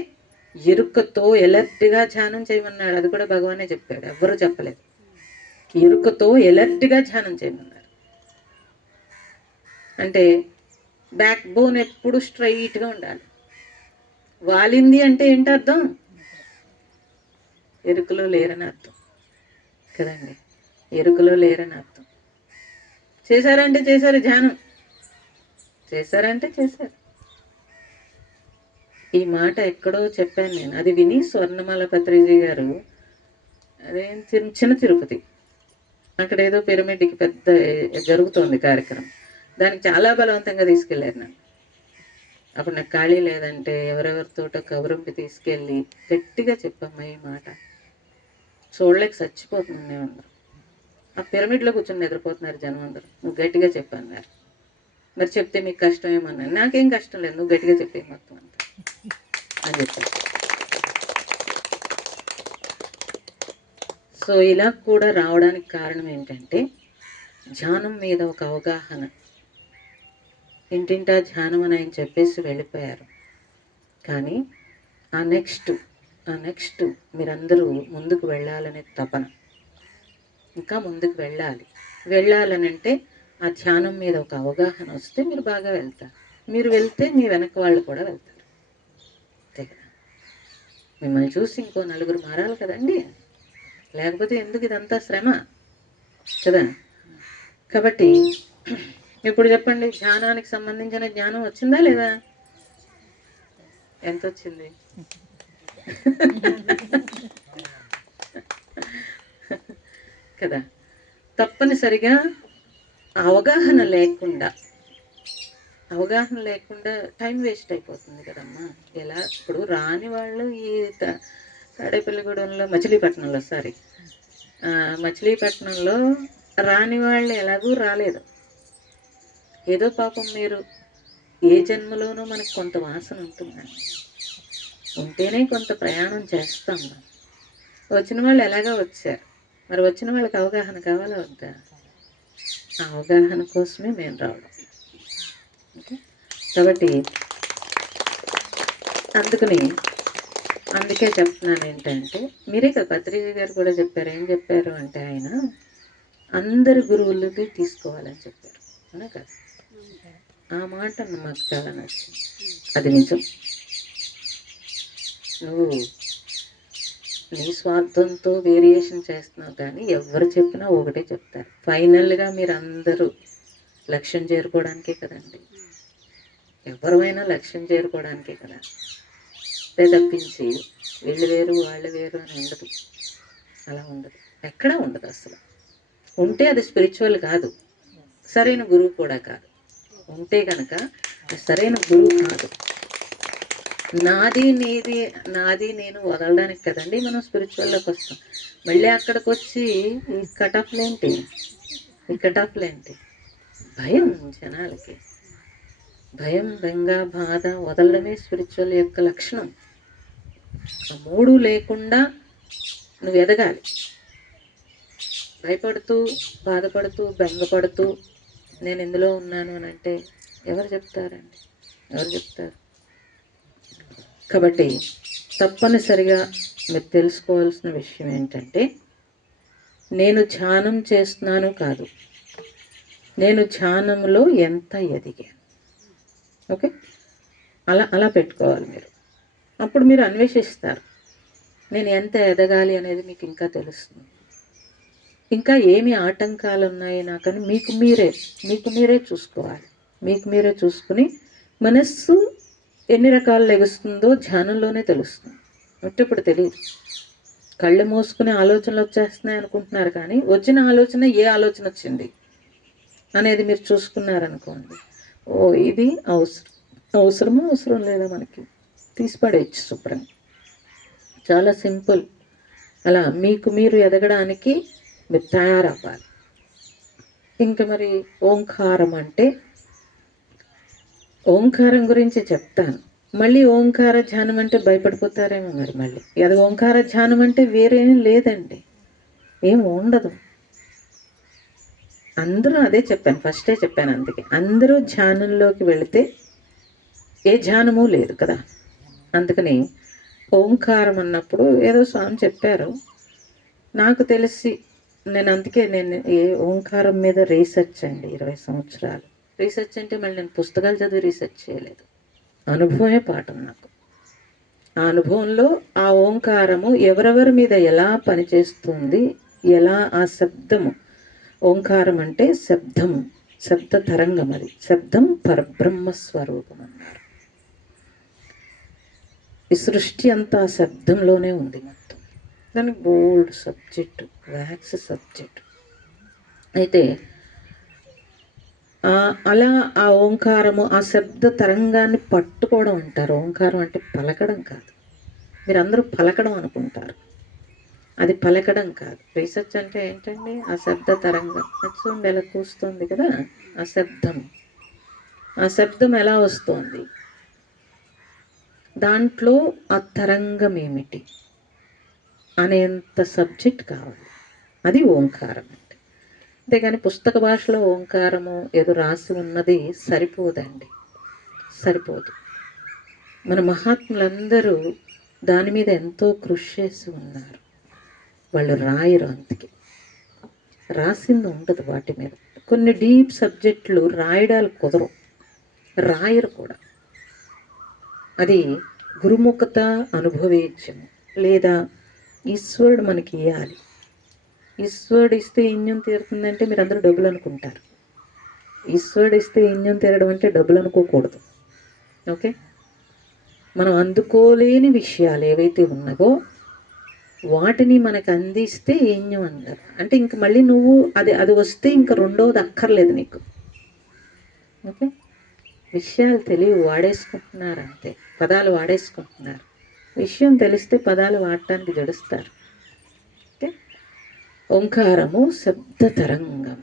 ఎరుకతో ఎలర్ట్గా ధ్యానం చేయమన్నాడు. అది కూడా భగవానే చెప్పాడు, ఎవ్వరూ చెప్పలేదు. ఎరుకతో ఎలర్ట్గా ధ్యానం చేయమన్నారు. అంటే బ్యాక్ బోన్ ఎప్పుడు స్ట్రైట్గా ఉండాలి. వాలింది అంటే ఏంటి అర్థం? ఎరుకలో లేరని అర్థం కదండి. ఎరుకలో లేరని అర్థం. చేశారంటే చేశారు, ధ్యానం చేశారంటే చేశారు. ఈ మాట ఎక్కడో చెప్పాను నేను, అది విని స్వర్ణమాల పత్రిజీ గారు, అదేం చిన్న తిరుపతి, అక్కడ ఏదో పిరమిడ్కి పెద్ద జరుగుతోంది కార్యక్రమం, దానికి చాలా బలవంతంగా తీసుకెళ్ళారు నన్ను. అప్పుడు నాకు ఖాళీ లేదంటే ఎవరెవరితోటో కబురంపి తీసుకెళ్ళి గట్టిగా చెప్పమ్మా ఈ మాట, చూడలేక చచ్చిపోతుంది అందరూ. ఆ పిరమిడ్లో కూర్చొని నిద్రపోతున్నారు జనం అందరూ. నువ్వు గట్టిగా చెప్పన్నారు. మరి చెప్తే మీకు కష్టం ఏమన్నాను. నాకేం కష్టం లేదు, నువ్వు గట్టిగా చెప్పే మొత్తం అంతా అని చెప్పాను. సో ఇలా కూడా రావడానికి కారణం ఏంటంటే ధ్యానం మీద ఒక అవగాహన. ఇంటింటా ధ్యానం అని ఆయన చెప్పేసి వెళ్ళిపోయారు. కానీ ఆ నెక్స్ట్ మీరందరూ ముందుకు వెళ్ళాలనే తపన, ఇంకా ముందుకు వెళ్ళాలనంటే ఆ ధ్యానం మీద ఒక అవగాహన వస్తే మీరు బాగా వెళ్తారు. మీరు వెళ్తే మీ వెనక వాళ్ళు కూడా వెళ్తారు. అంతే కదా. మిమ్మల్ని చూసి ఇంకో నలుగురు మారాలి కదండి, లేకపోతే ఎందుకు ఇదంతా శ్రమ కదా. కాబట్టి ఇప్పుడు చెప్పండి, ధ్యానానికి సంబంధించిన జ్ఞానం వచ్చిందా లేదా? ఎంత వచ్చింది? కదా. తప్పనిసరిగా అవగాహన లేకుండా టైం వేస్ట్ అయిపోతుంది కదమ్మా. ఎలా? ఇప్పుడు రాని వాళ్ళు ఈ తాడేపల్లిగూడెంలో మచిలీపట్నంలో రాని వాళ్ళు ఎలాగూ రాలేదు. ఏదో పాపం మీరు ఏ జన్మలోనూ మనకు కొంత వాసన ఉంటుందండి, ఉంటేనే కొంత ప్రయాణం చేస్తాం మనం. వచ్చిన వాళ్ళు ఎలాగో వచ్చారు, మరి వచ్చిన వాళ్ళకి అవగాహన కావాలా వద్దా? ఆ అవగాహన కోసమే మేము రావడం. ఓకే, కాబట్టి అందుకే చెప్తున్నాను ఏంటంటే, మీరే కదా పత్రిక గారు కూడా చెప్పారు. ఏం చెప్పారు అంటే, ఆయన అందరి గురువులది తీసుకోవాలని చెప్పారు, అవునా కదా? ఆ మాట మాకు చాలా నచ్చింది. అది నిజం. నువ్వు నీ స్వార్థంతో వేరియేషన్ చేస్తున్నావు, కానీ ఎవరు చెప్పినా ఒకటే చెప్తారు. ఫైనల్గా మీరు అందరూ లక్ష్యం చేరుకోవడానికే కదండి. ఎవరైనా లక్ష్యం చేరుకోవడానికే కదా, అదే తప్పించి వీళ్ళు వేరు వాళ్ళు వేరు అని ఉండదు. అలా ఉండదు, ఎక్కడా ఉండదు అసలు. ఉంటే అది స్పిరిచువల్ కాదు, సరైన గురువు కూడా కాదు. ఉంటే కనుక సరైన గురువు కాదు. నాది నీది, నాది నేను వదలడానికి కదండి మనం స్పిరిచువల్లోకి వస్తాం. మళ్ళీ అక్కడికి వచ్చి ఈ కటాఫ్లేంటి, భయం. జనాలకి భయం, బెంగ, బాధ వదలడమే స్పిరిచువల్ యొక్క లక్షణం. ఆ మూడు లేకుండా నువ్వు ఎదగాలి. భయపడుతూ, బాధపడుతూ, బెంగపడుతూ నేను ఇందులో ఉన్నాను అని అంటే ఎవరు చెప్తారండి? ఎవరు చెప్తారు? కాబట్టి తప్పనిసరిగా మీరు తెలుసుకోవాల్సిన విషయం ఏంటంటే, నేను ధ్యానం చేస్తున్నాను కాదు, నేను ధ్యానంలో ఎంత ఎదిగాను. ఓకే, అలా పెట్టుకోవాలి మీరు. అప్పుడు మీరు అన్వేషిస్తారు, నేను ఎంత ఎదగాలి అనేది మీకు ఇంకా తెలుస్తుంది. ఇంకా ఏమి ఆటంకాలు ఉన్నాయి నాకని మీకు మీరే చూసుకోవాలి. మీకు మీరే చూసుకుని మనస్సు ఎన్ని రకాలు లెగుస్తుందో ధ్యానంలోనే తెలుస్తుంది. ఇప్పుడు తెలియదు. కళ్ళు మూసుకుని ఆలోచనలు వచ్చేస్తున్నాయి అనుకుంటున్నారు, కానీ వచ్చిన ఆలోచన ఏ ఆలోచన వచ్చింది అనేది మీరు చూసుకున్నారనుకోండి, ఓ ఇది అవసరం లేదా, మనకి తీసిపడేయచ్చు శుభ్రంగా. చాలా సింపుల్. అలా మీకు మీరు ఎదగడానికి మీరు తయారవ్వాలి. ఇంకా మరి ఓంకారం అంటే, ఓంకారం గురించి చెప్తాను. మళ్ళీ ఓంకార ధ్యానం అంటే భయపడిపోతారేమో. మళ్ళీ అది ఓంకార ధ్యానం అంటే వేరేం లేదండి, ఏం ఉండదు. అందరూ అదే చెప్పాను, ఫస్టే చెప్పాను. అందుకే అందరూ ధ్యానంలోకి వెళితే ఏ ధ్యానము లేదు కదా. అందుకని ఓంకారం అన్నప్పుడు ఏదో స్వామి చెప్పారు, నాకు తెలిసి నేను ఏ ఓంకారం మీద రీసెర్చ్ అండి 20 సంవత్సరాలు రీసెర్చ్ అంటే మళ్ళీ నేను పుస్తకాలు చదివి రీసెర్చ్ చేయలేదు, అనుభవమే పాఠం నాకు. ఆ అనుభవంలో ఆ ఓంకారము ఎవరెవరి మీద ఎలా పనిచేస్తుంది, ఎలా ఆ శబ్దము, ఓంకారం అంటే శబ్ద తరంగం, అది శబ్దం పరబ్రహ్మ స్వరూపం అన్నారు. ఈ సృష్టి అంతా శబ్దంలోనే ఉంది మొత్తం. దానికి బోల్డ్ సబ్జెక్టు, వ్యాక్స్ సబ్జెక్టు. అయితే అలా ఆ ఓంకారము, ఆ శబ్ద తరంగాన్ని పట్టుకోవడం అంటారు. ఓంకారం అంటే పలకడం కాదు. మీరు అందరూ పలకడం అనుకుంటారు, అది పలకడం కాదు. రీసెర్చ్ అంటే ఏంటండి? ఆ శబ్ద తరంగం చూడండి ఎలా కూస్తుంది కదా, ఆ శబ్దం ఎలా వస్తుంది, దాంట్లో ఆ తరంగం ఏమిటి అనేంత సబ్జెక్ట్ కావాలి. అది ఓంకారం అంటే. అంతేగాని పుస్తక భాషలో ఓంకారము ఏదో రాసి ఉన్నది సరిపోదండి, సరిపోదు. మన మహాత్ములందరూ దాని మీద ఎంతో కృషి చేసి ఉన్నారు. వాళ్ళు రాయరు, అందుకే రాసింది ఉండదు వాటి మీద. కొన్ని డీప్ సబ్జెక్టులు రాయడాలు కుదరవు, రాయరు కూడా. అది గురుముఖత అనుభవేద్యము, లేదా ఈశ్వరుడు మనకి ఇవ్వాలి. ఈశ్వరుడు ఇస్తే ఇన్యం తీరుతుందంటే మీరు అందరూ డబ్బులు అనుకుంటారు. ఈశ్వరుడు ఇస్తే ఇన్యం తీరడం అంటే డబ్బులు అనుకోకూడదు. ఓకే, మనం అందుకోలేని విషయాలు ఏవైతే ఉన్నావో వాటిని మనకు అందిస్తే ఏన్యం అంటారు. అంటే ఇంక మళ్ళీ నువ్వు అది వస్తే ఇంక రెండోది అక్కర్లేదు నీకు. ఓకే, విషయాలు తెలివి వాడేసుకుంటున్నారు అంతే, పదాలు వాడేసుకుంటున్నారు. విషయం తెలిస్తే పదాలు వాడటానికి జడుస్తారు. ఓకే, ఓంకారము శబ్ద తరంగం.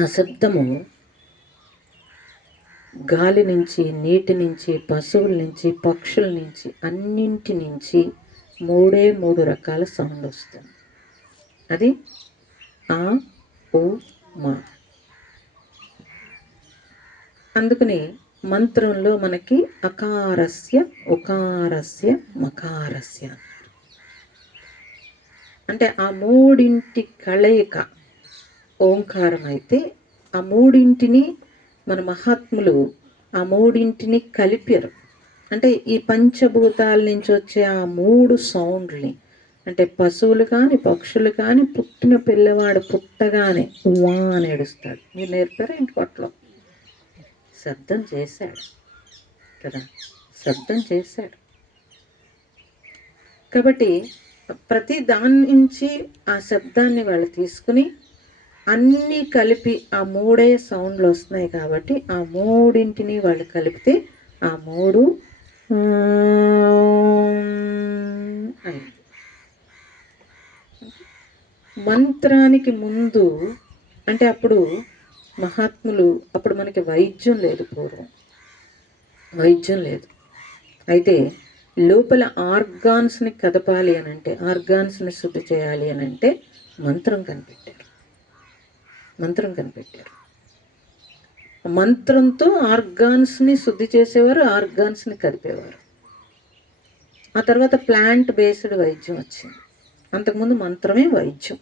ఆ శబ్దము గాలి నుంచి, నీటి నుంచి, పశువుల నుంచి, పక్షుల నుంచి, అన్నింటి నుంచి మూడు రకాల సౌండ్ వస్తుంది. అది ఆ, ఉ, మా. అందుకని మంత్రంలో మనకి అకారస్య, ఉకారస్య, మకారస్య అంటే ఆ మూడింటి కలయిక ఓంకారం అయితే, ఆ మూడింటిని మన మహాత్ములు ఆ మూడింటిని కలిపారు. అంటే ఈ పంచభూతాల నుంచి వచ్చే ఆ 3 సౌండ్ని, అంటే పశువులు కానీ పక్షులు కానీ పుట్టిన పిల్లవాడు పుట్టగానే ఉవా అని ఏడుస్తాడు. మీరు నేర్పారా ఇంటి కొట్లో? శబ్దం చేశాడు కదా, శబ్దం చేశాడు. కాబట్టి ప్రతి దాని నుంచి ఆ శబ్దాన్ని వాళ్ళు తీసుకుని అన్నీ కలిపి ఆ 3 సౌండ్లు వస్తున్నాయి. కాబట్టి ఆ మూడింటిని వాళ్ళు కలిపితే ఆ 3 అయింది. మంత్రానికి ముందు అంటే అప్పుడు మహాత్ములు, అప్పుడు మనకి వైద్యం లేదు, పూర్వం వైద్యం లేదు. అయితే లోపల ఆర్గాన్స్ని కదపాలి అని అంటే, ఆర్గాన్స్ని శుద్ధి చేయాలి అని అంటే మంత్రం కనిపెట్టారు. మంత్రంతో ఆర్గాన్స్ని శుద్ధి చేసేవారు, ఆర్గాన్స్ని కదిపేవారు. ఆ తర్వాత ప్లాంట్ బేస్డ్ వైద్యం వచ్చింది. అంతకుముందు మంత్రమే వైద్యం.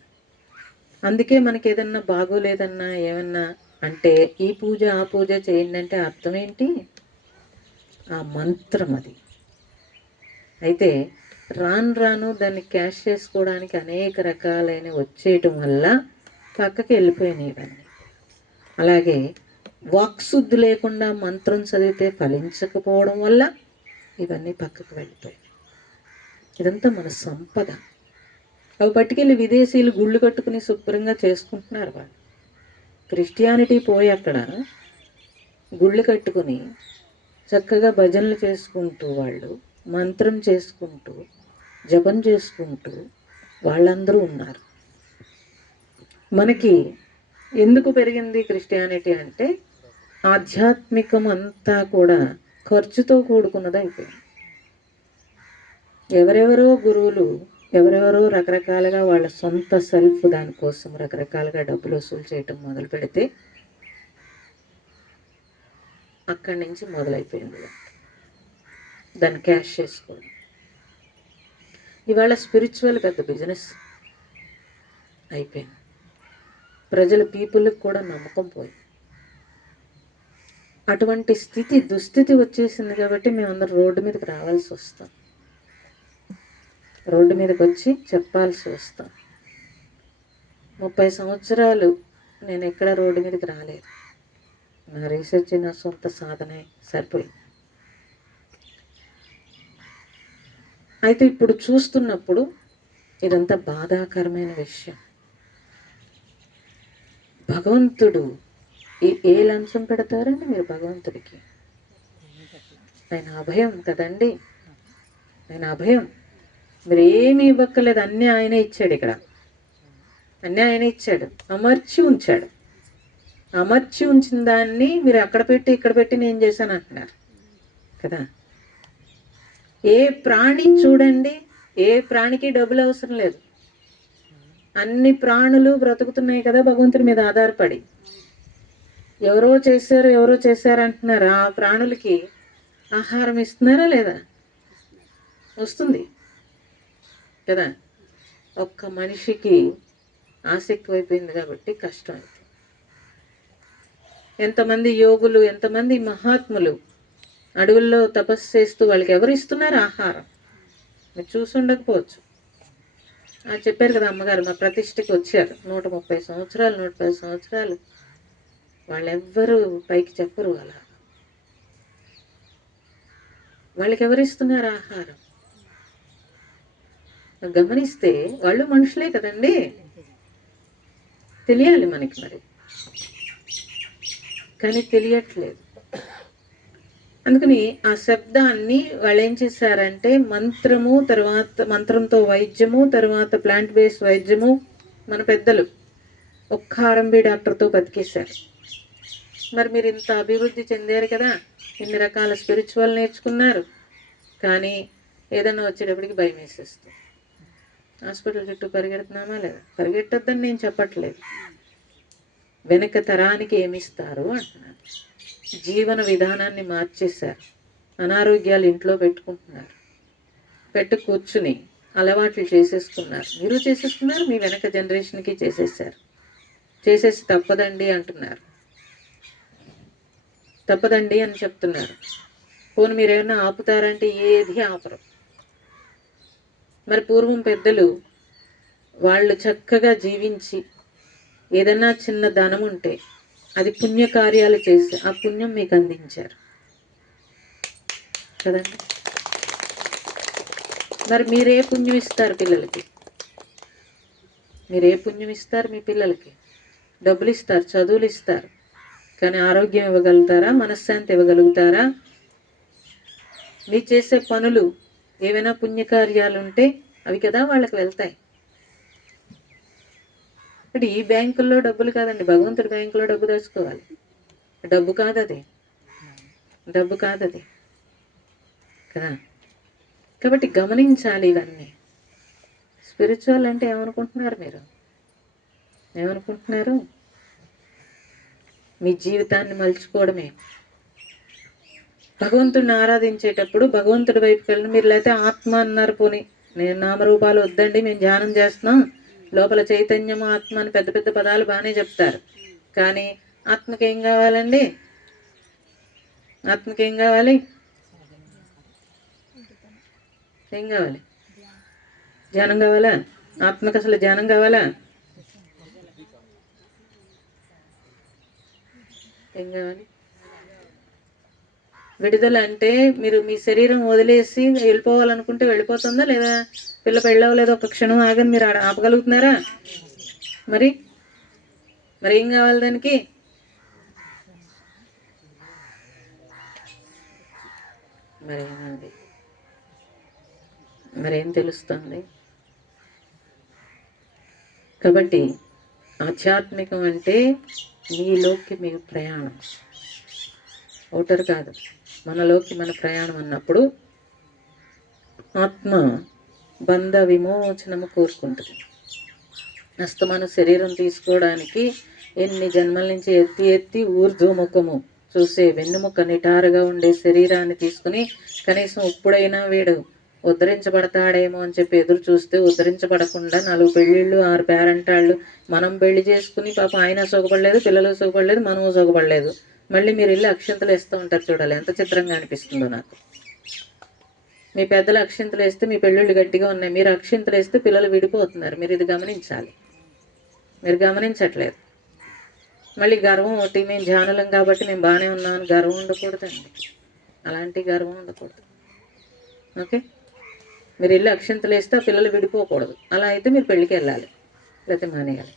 అందుకే మనకి ఏదన్నా బాగోలేదన్నా ఏమన్నా అంటే ఈ పూజ ఆ పూజ చేయండి అంటే అర్థం ఏంటి? ఆ మంత్రం అది. అయితే రాను రాను దాన్ని క్యాష్ చేసుకోవడానికి అనేక రకాలైన వచ్చేయటం వల్ల పక్కకి వెళ్ళిపోయినాయి ఇవన్నీ. అలాగే వాక్శుద్ధి లేకుండా మంత్రం చదివితే ఫలించకపోవడం వల్ల ఇవన్నీ పక్కకు వెళ్ళిపోయాయి. ఇదంతా మన సంపద. అవి పట్టుకెళ్ళి విదేశీయులు గుళ్ళు కట్టుకుని శుభ్రంగా చేసుకుంటున్నారు. వాళ్ళు క్రిస్టియానిటీ పోయి అక్కడ గుళ్ళు కట్టుకుని చక్కగా భజనలు చేసుకుంటూ, వాళ్ళు మంత్రం చేసుకుంటూ, జపం చేసుకుంటూ వాళ్ళందరూ ఉన్నారు. మనకి ఎందుకు పెరిగింది క్రిస్టియానిటీ అంటే ఆధ్యాత్మికం అంతా కూడా ఖర్చుతో కూడుకున్నది అయిపోయింది. ఎవరెవరో గురువులు, ఎవరెవరో రకరకాలుగా వాళ్ళ సొంత సెల్ఫ్ దానికోసం రకరకాలుగా డబ్బులు వసూలు చేయటం మొదలు పెడితే అక్కడి నుంచి మొదలైపోయింది దాన్ని క్యాష్ చేసుకోవడం. ఇవాళ స్పిరిచువల్ పెద్ద బిజినెస్ అయిపోయింది. ప్రజల పీపుల్కి కూడా నమ్మకం పోయి అటువంటి దుస్థితి వచ్చేసింది. కాబట్టి మేమందరం రోడ్డు మీదకి రావాల్సి వస్తాం, రోడ్డు మీదకి వచ్చి చెప్పాల్సి వస్తాం. 30 సంవత్సరాలు నేను ఎక్కడ రోడ్డు మీదకి రాలేదు. నా రీసెర్చ్, నా సొంత సాధనే సరిపోయింది. అయితే ఇప్పుడు చూస్తున్నప్పుడు ఇదంతా బాధాకరమైన విషయం. భగవంతుడు ఏ లంచం పెడతారండి మీరు భగవంతుడికి? ఆయన అభయం కదండి, ఆయన అభయం. మీరు ఏమీ ఇవ్వక్కర్లేదు, అన్నీ ఆయనే ఇచ్చాడు. ఇక్కడ అన్నీ ఆయనే ఇచ్చాడు, అమర్చి ఉంచాడు. అమర్చి ఉంచిన దాన్ని మీరు అక్కడ పెట్టి ఇక్కడ పెట్టి నేను చేశాను అంటున్నారు కదా. ఏ ప్రాణి చూడండి, ఏ ప్రాణికి డబ్బులు అవసరం లేదు. అన్ని ప్రాణులు బ్రతుకుతున్నాయి కదా భగవంతుడి మీద ఆధారపడి. ఎవరో చేశారు అంటున్నారు. ఆ ప్రాణులకి ఆహారం ఇస్తున్నారా లేదా? వస్తుంది కదా. ఒక్క మనిషికి ఆశ ఎక్కువైపోయింది కాబట్టి కష్టం అవుతుంది. ఎంతమంది యోగులు, ఎంతమంది మహాత్ములు అడవుల్లో తపస్సు చేస్తూ వాళ్ళకి ఎవరు ఇస్తున్నారు ఆహారం? మీరు చూసి ఉండకపోవచ్చు. చెప్పారు కదా అమ్మగారు, మా ప్రతిష్టకి వచ్చారు 130 సంవత్సరాలు 110 సంవత్సరాలు. వాళ్ళెవ్వరూ పైకి చెప్పరు. అలా వాళ్ళకి ఎవరు ఇస్తున్నారు ఆహారం? గమనిస్తే వాళ్ళు మనుషులే కదండి, తెలియాలి మనకి. మరి కానీ తెలియట్లేదు. అందుకని ఆ శబ్దాన్ని వాళ్ళు ఏం చేశారంటే మంత్రము, తర్వాత మంత్రంతో వైద్యము, తర్వాత ప్లాంట్ బేస్డ్ వైద్యము. మన పెద్దలు ఒక్క ఆర్ఎంబి డాక్టర్తో బతికేశారు. మరి మీరు ఇంత అభివృద్ధి చెందారు కదా, ఇన్ని రకాల స్పిరిచువల్ నేర్చుకున్నారు, కానీ ఏదన్నా వచ్చేటప్పటికి భయం వేసేస్తుంది. హాస్పిటల్ చుట్టూ పరిగెడుతున్నామా లేదా? పరిగెట్టొద్దని నేను చెప్పట్లేదు, వెనక తరానికి ఏమిస్తారు అంటున్నాను. జీవన విధానాన్ని మార్చేశారు, అనారోగ్యాలు ఇంట్లో పెట్టుకుంటున్నారు, కూర్చుని అలవాట్లు చేసేసుకున్నారు. మీరు చేసేసుకున్నారు, మీ వెనక జనరేషన్కి చేసేసారు. చేసేసి తప్పదండి అంటున్నారు, తప్పదండి అని చెప్తున్నారు. పోనీ మీరు ఏమైనా ఆపుతారంటే ఏది ఆపరు. మరి పూర్వం పెద్దలు వాళ్ళు చక్కగా జీవించి ఏదైనా చిన్న ధనం ఉంటే అది పుణ్యకార్యాలు చేసి ఆ పుణ్యం మీకు అందించారు కదండి. మరి మీరే పుణ్యం ఇస్తారు పిల్లలకి? మీరే పుణ్యం ఇస్తారు మీ పిల్లలకి? డబ్బులు ఇస్తారు, చదువులు ఇస్తారు, కానీ ఆరోగ్యం ఇవ్వగలుగుతారా? మనశ్శాంతి ఇవ్వగలుగుతారా? మీరు చేసే పనులు ఏవైనా పుణ్యకార్యాలు ఉంటే అవి కదా వాళ్ళకి వెళ్తాయి. ఇప్పుడు ఈ బ్యాంకుల్లో డబ్బులు కాదండి, భగవంతుడి బ్యాంకులో డబ్బు దాచుకోవాలి. డబ్బు కాదది, డబ్బు కాదది కదా. కాబట్టి గమనించాలి ఇవన్నీ. స్పిరిచువల్ అంటే ఏమనుకుంటున్నారు మీరు? ఏమనుకుంటున్నారు? మీ జీవితాన్ని మలుచుకోవడమే. భగవంతుడిని ఆరాధించేటప్పుడు భగవంతుడి వైపుకి వెళ్ళి మీరు లేకపోతే ఆత్మ అన్నారు, పోని నేను నామరూపాలు వద్దండి మేము ధ్యానం చేస్తున్నాం, లోపల చైతన్యము ఆత్మ అని పెద్ద పెద్ద పదాలు బాగానే చెప్తారు, కానీ ఆత్మకి ఏం కావాలండి? ఆత్మకి ఏం కావాలి? ఏం కావాలి? ధ్యానం కావాలా? ఆత్మకి అసలు ధ్యానం కావాలా? ఏం కావాలి? విడుదల అంటే మీరు మీ శరీరం వదిలేసి వెళ్ళిపోవాలనుకుంటే వెళ్ళిపోతుందా లేదా? పిల్ల పెళ్ళవలేదు, ఒక క్షణం ఆగని మీరు ఆపగలుగుతున్నారా? మరి మరి ఏం కావాలి దానికి? మరేమండి, మరేం తెలుస్తుంది? కాబట్టి ఆధ్యాత్మికం అంటే మీలోకి మీ ప్రయాణం, ఓటరు కాదు, మనలోకి మన ప్రయాణం అన్నప్పుడు ఆత్మ బంధ విమోచనము కోరుకుంటుంది. అస్తమాన శరీరం తీసుకోవడానికి ఎన్ని జన్మల నుంచి ఎత్తి ఎత్తి ఊర్ధ్వముఖము చూసే వెన్నుముక్క నిటారుగా ఉండే శరీరాన్ని తీసుకుని కనీసం ఇప్పుడైనా వీడు ఉద్ధరించబడతాడేమో అని చెప్పి ఎదురు చూస్తే ఉద్ధరించబడకుండా 4 పెళ్ళిళ్ళు 6 పేరంటాళ్ళు మనం పెళ్లి చేసుకుని పాపం ఆయన సుఖపడలేదు, పిల్లలు సుఖపడలేదు, మనము సుఖపడలేదు. మళ్ళీ మీరు వెళ్ళి అక్షింతలు వేస్తూ ఉంటారు, చూడాలి ఎంత చిత్రంగా అనిపిస్తుందో నాకు. మీ పెద్దలు అక్షింతలు వేస్తే మీ పెళ్ళిళ్ళు గట్టిగా ఉన్నాయి, మీరు అక్షింతలు వేస్తే పిల్లలు విడిపోతున్నారు. మీరు ఇది గమనించాలి, మీరు గమనించట్లేదు. మళ్ళీ గర్వం ఒకటి, మేము ధ్యానులం కాబట్టి మేము బాగానే ఉన్నామని గర్వం ఉండకూడదండి, అలాంటి గర్వం ఉండకూడదు. ఓకే, మీరు వెళ్ళి అక్షింతలు వేస్తే ఆ పిల్లలు విడిపోకూడదు. అలా అయితే మీరు పెళ్ళికి వెళ్ళాలి, లేకపోతే మానేయాలి.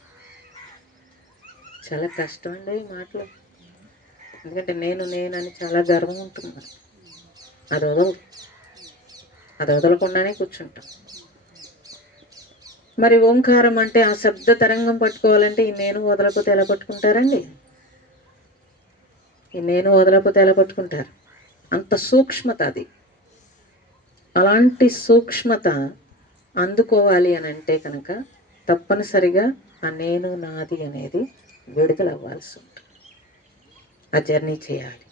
చాలా కష్టం అండి ఈ మాటలు, ఎందుకంటే నేనని చాలా గర్వం ఉంటుంది. అది వదలకుండానే కూర్చుంటాం. మరి ఓంకారం అంటే ఆ శబ్ద తరంగం పట్టుకోవాలంటే ఈ నేను వదలకపోతే ఎలా పట్టుకుంటారండి? ఈ నేను వదలకపోతే ఎలా పట్టుకుంటారు? అంత సూక్ష్మత అది. అలాంటి సూక్ష్మత అందుకోవాలి అని అంటే కనుక తప్పనిసరిగా ఆ నేను నాది అనేది విడుదల అవ్వాల్సి ఉంటుంది, ఆ జర్నీ చేయాలి.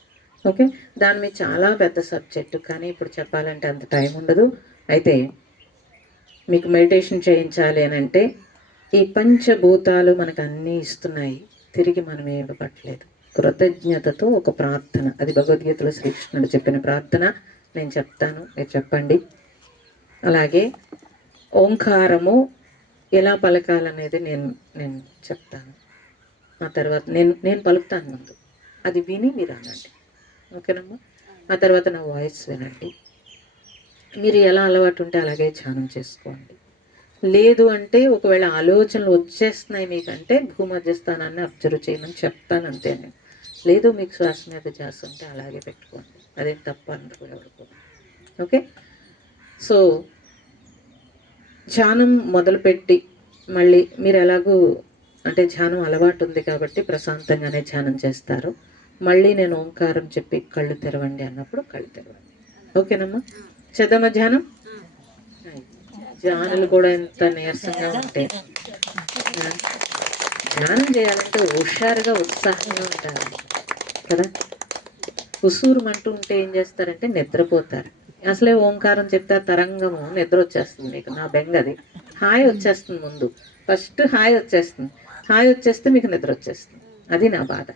ఓకే, దాని మీద చాలా పెద్ద సబ్జెక్టు, కానీ ఇప్పుడు చెప్పాలంటే అంత టైం ఉండదు. అయితే మీకు మెడిటేషన్ చేయించాలి అని అంటే ఈ పంచభూతాలు మనకు అన్నీ ఇస్తున్నాయి, తిరిగి మనం ఏమి ఇవ్వట్లేదు. కృతజ్ఞతతో ఒక ప్రార్థన, అది భగవద్గీతలో శ్రీకృష్ణుడు చెప్పిన ప్రార్థన, నేను చెప్తాను, మీరు చెప్పండి. అలాగే ఓంకారము ఎలా పలకాలనేది నేను చెప్తాను. ఆ తర్వాత నేను పలుకుతాను ముందు, అది విని మీరు అనండి. ఓకేనమ్మా? ఆ తర్వాత నా వాయిస్ వినండి. మీరు ఎలా అలవాటు ఉంటే అలాగే ధ్యానం చేసుకోండి. లేదు అంటే ఒకవేళ ఆలోచనలు వచ్చేస్తున్నాయి మీకంటే భూమధ్య స్థానాన్ని అబ్జర్వ్ చేయమని చెప్తాను అంతే. నేను లేదు మీకు శ్వాస మీద ధ్యాస ఉంటే అలాగే పెట్టుకోండి, అదేం తప్ప అందరూ ఎవరుకో. ఓకే, సో ధ్యానం మొదలుపెట్టి మళ్ళీ మీరు ఎలాగూ అంటే ధ్యానం అలవాటు ఉంది కాబట్టి ప్రశాంతంగానే ధ్యానం చేస్తారు. మళ్ళీ నేను ఓంకారం చెప్పి కళ్ళు తెరవండి అన్నప్పుడు కళ్ళు తెరవండి. ఓకేనమ్మా? చేద్దామా ధ్యానం? ధ్యానులు కూడా ఎంత నీరసంగా ఉంటే, ధ్యానం చేయాలంటే హుషారుగా ఉత్సాహంగా ఉంటారు కదా. ఉసూరుమంటూ ఉంటే ఏం చేస్తారంటే నిద్రపోతారు. అసలే ఓంకారం చెప్తే తరంగము నిద్ర వచ్చేస్తుంది మీకు. నా బెంగ అది. హాయి వచ్చేస్తుంది ముందు, ఫస్ట్ హాయి వచ్చేస్తుంది. హాయి వచ్చేస్తే మీకు నిద్ర వచ్చేస్తుంది. అది నా బాధ.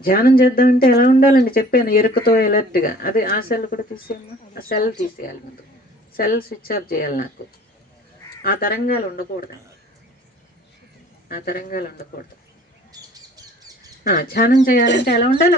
ధ్యానం చేద్దామంటే ఎలా ఉండాలండి చెప్పాను, ఎరుకతో ఎలర్ట్గా. అది ఆ సెల్ కూడా తీసేయమ్మా, ఆ సెల్ తీసేయాలి ముందు. సెల్ స్విచ్ ఆఫ్ చేయాలి నాకు. ఆ తరంగాలు ఉండకూడదు, ఆ తరంగాలు ఉండకూడదు. ధ్యానం చేయాలంటే ఎలా ఉండాలి?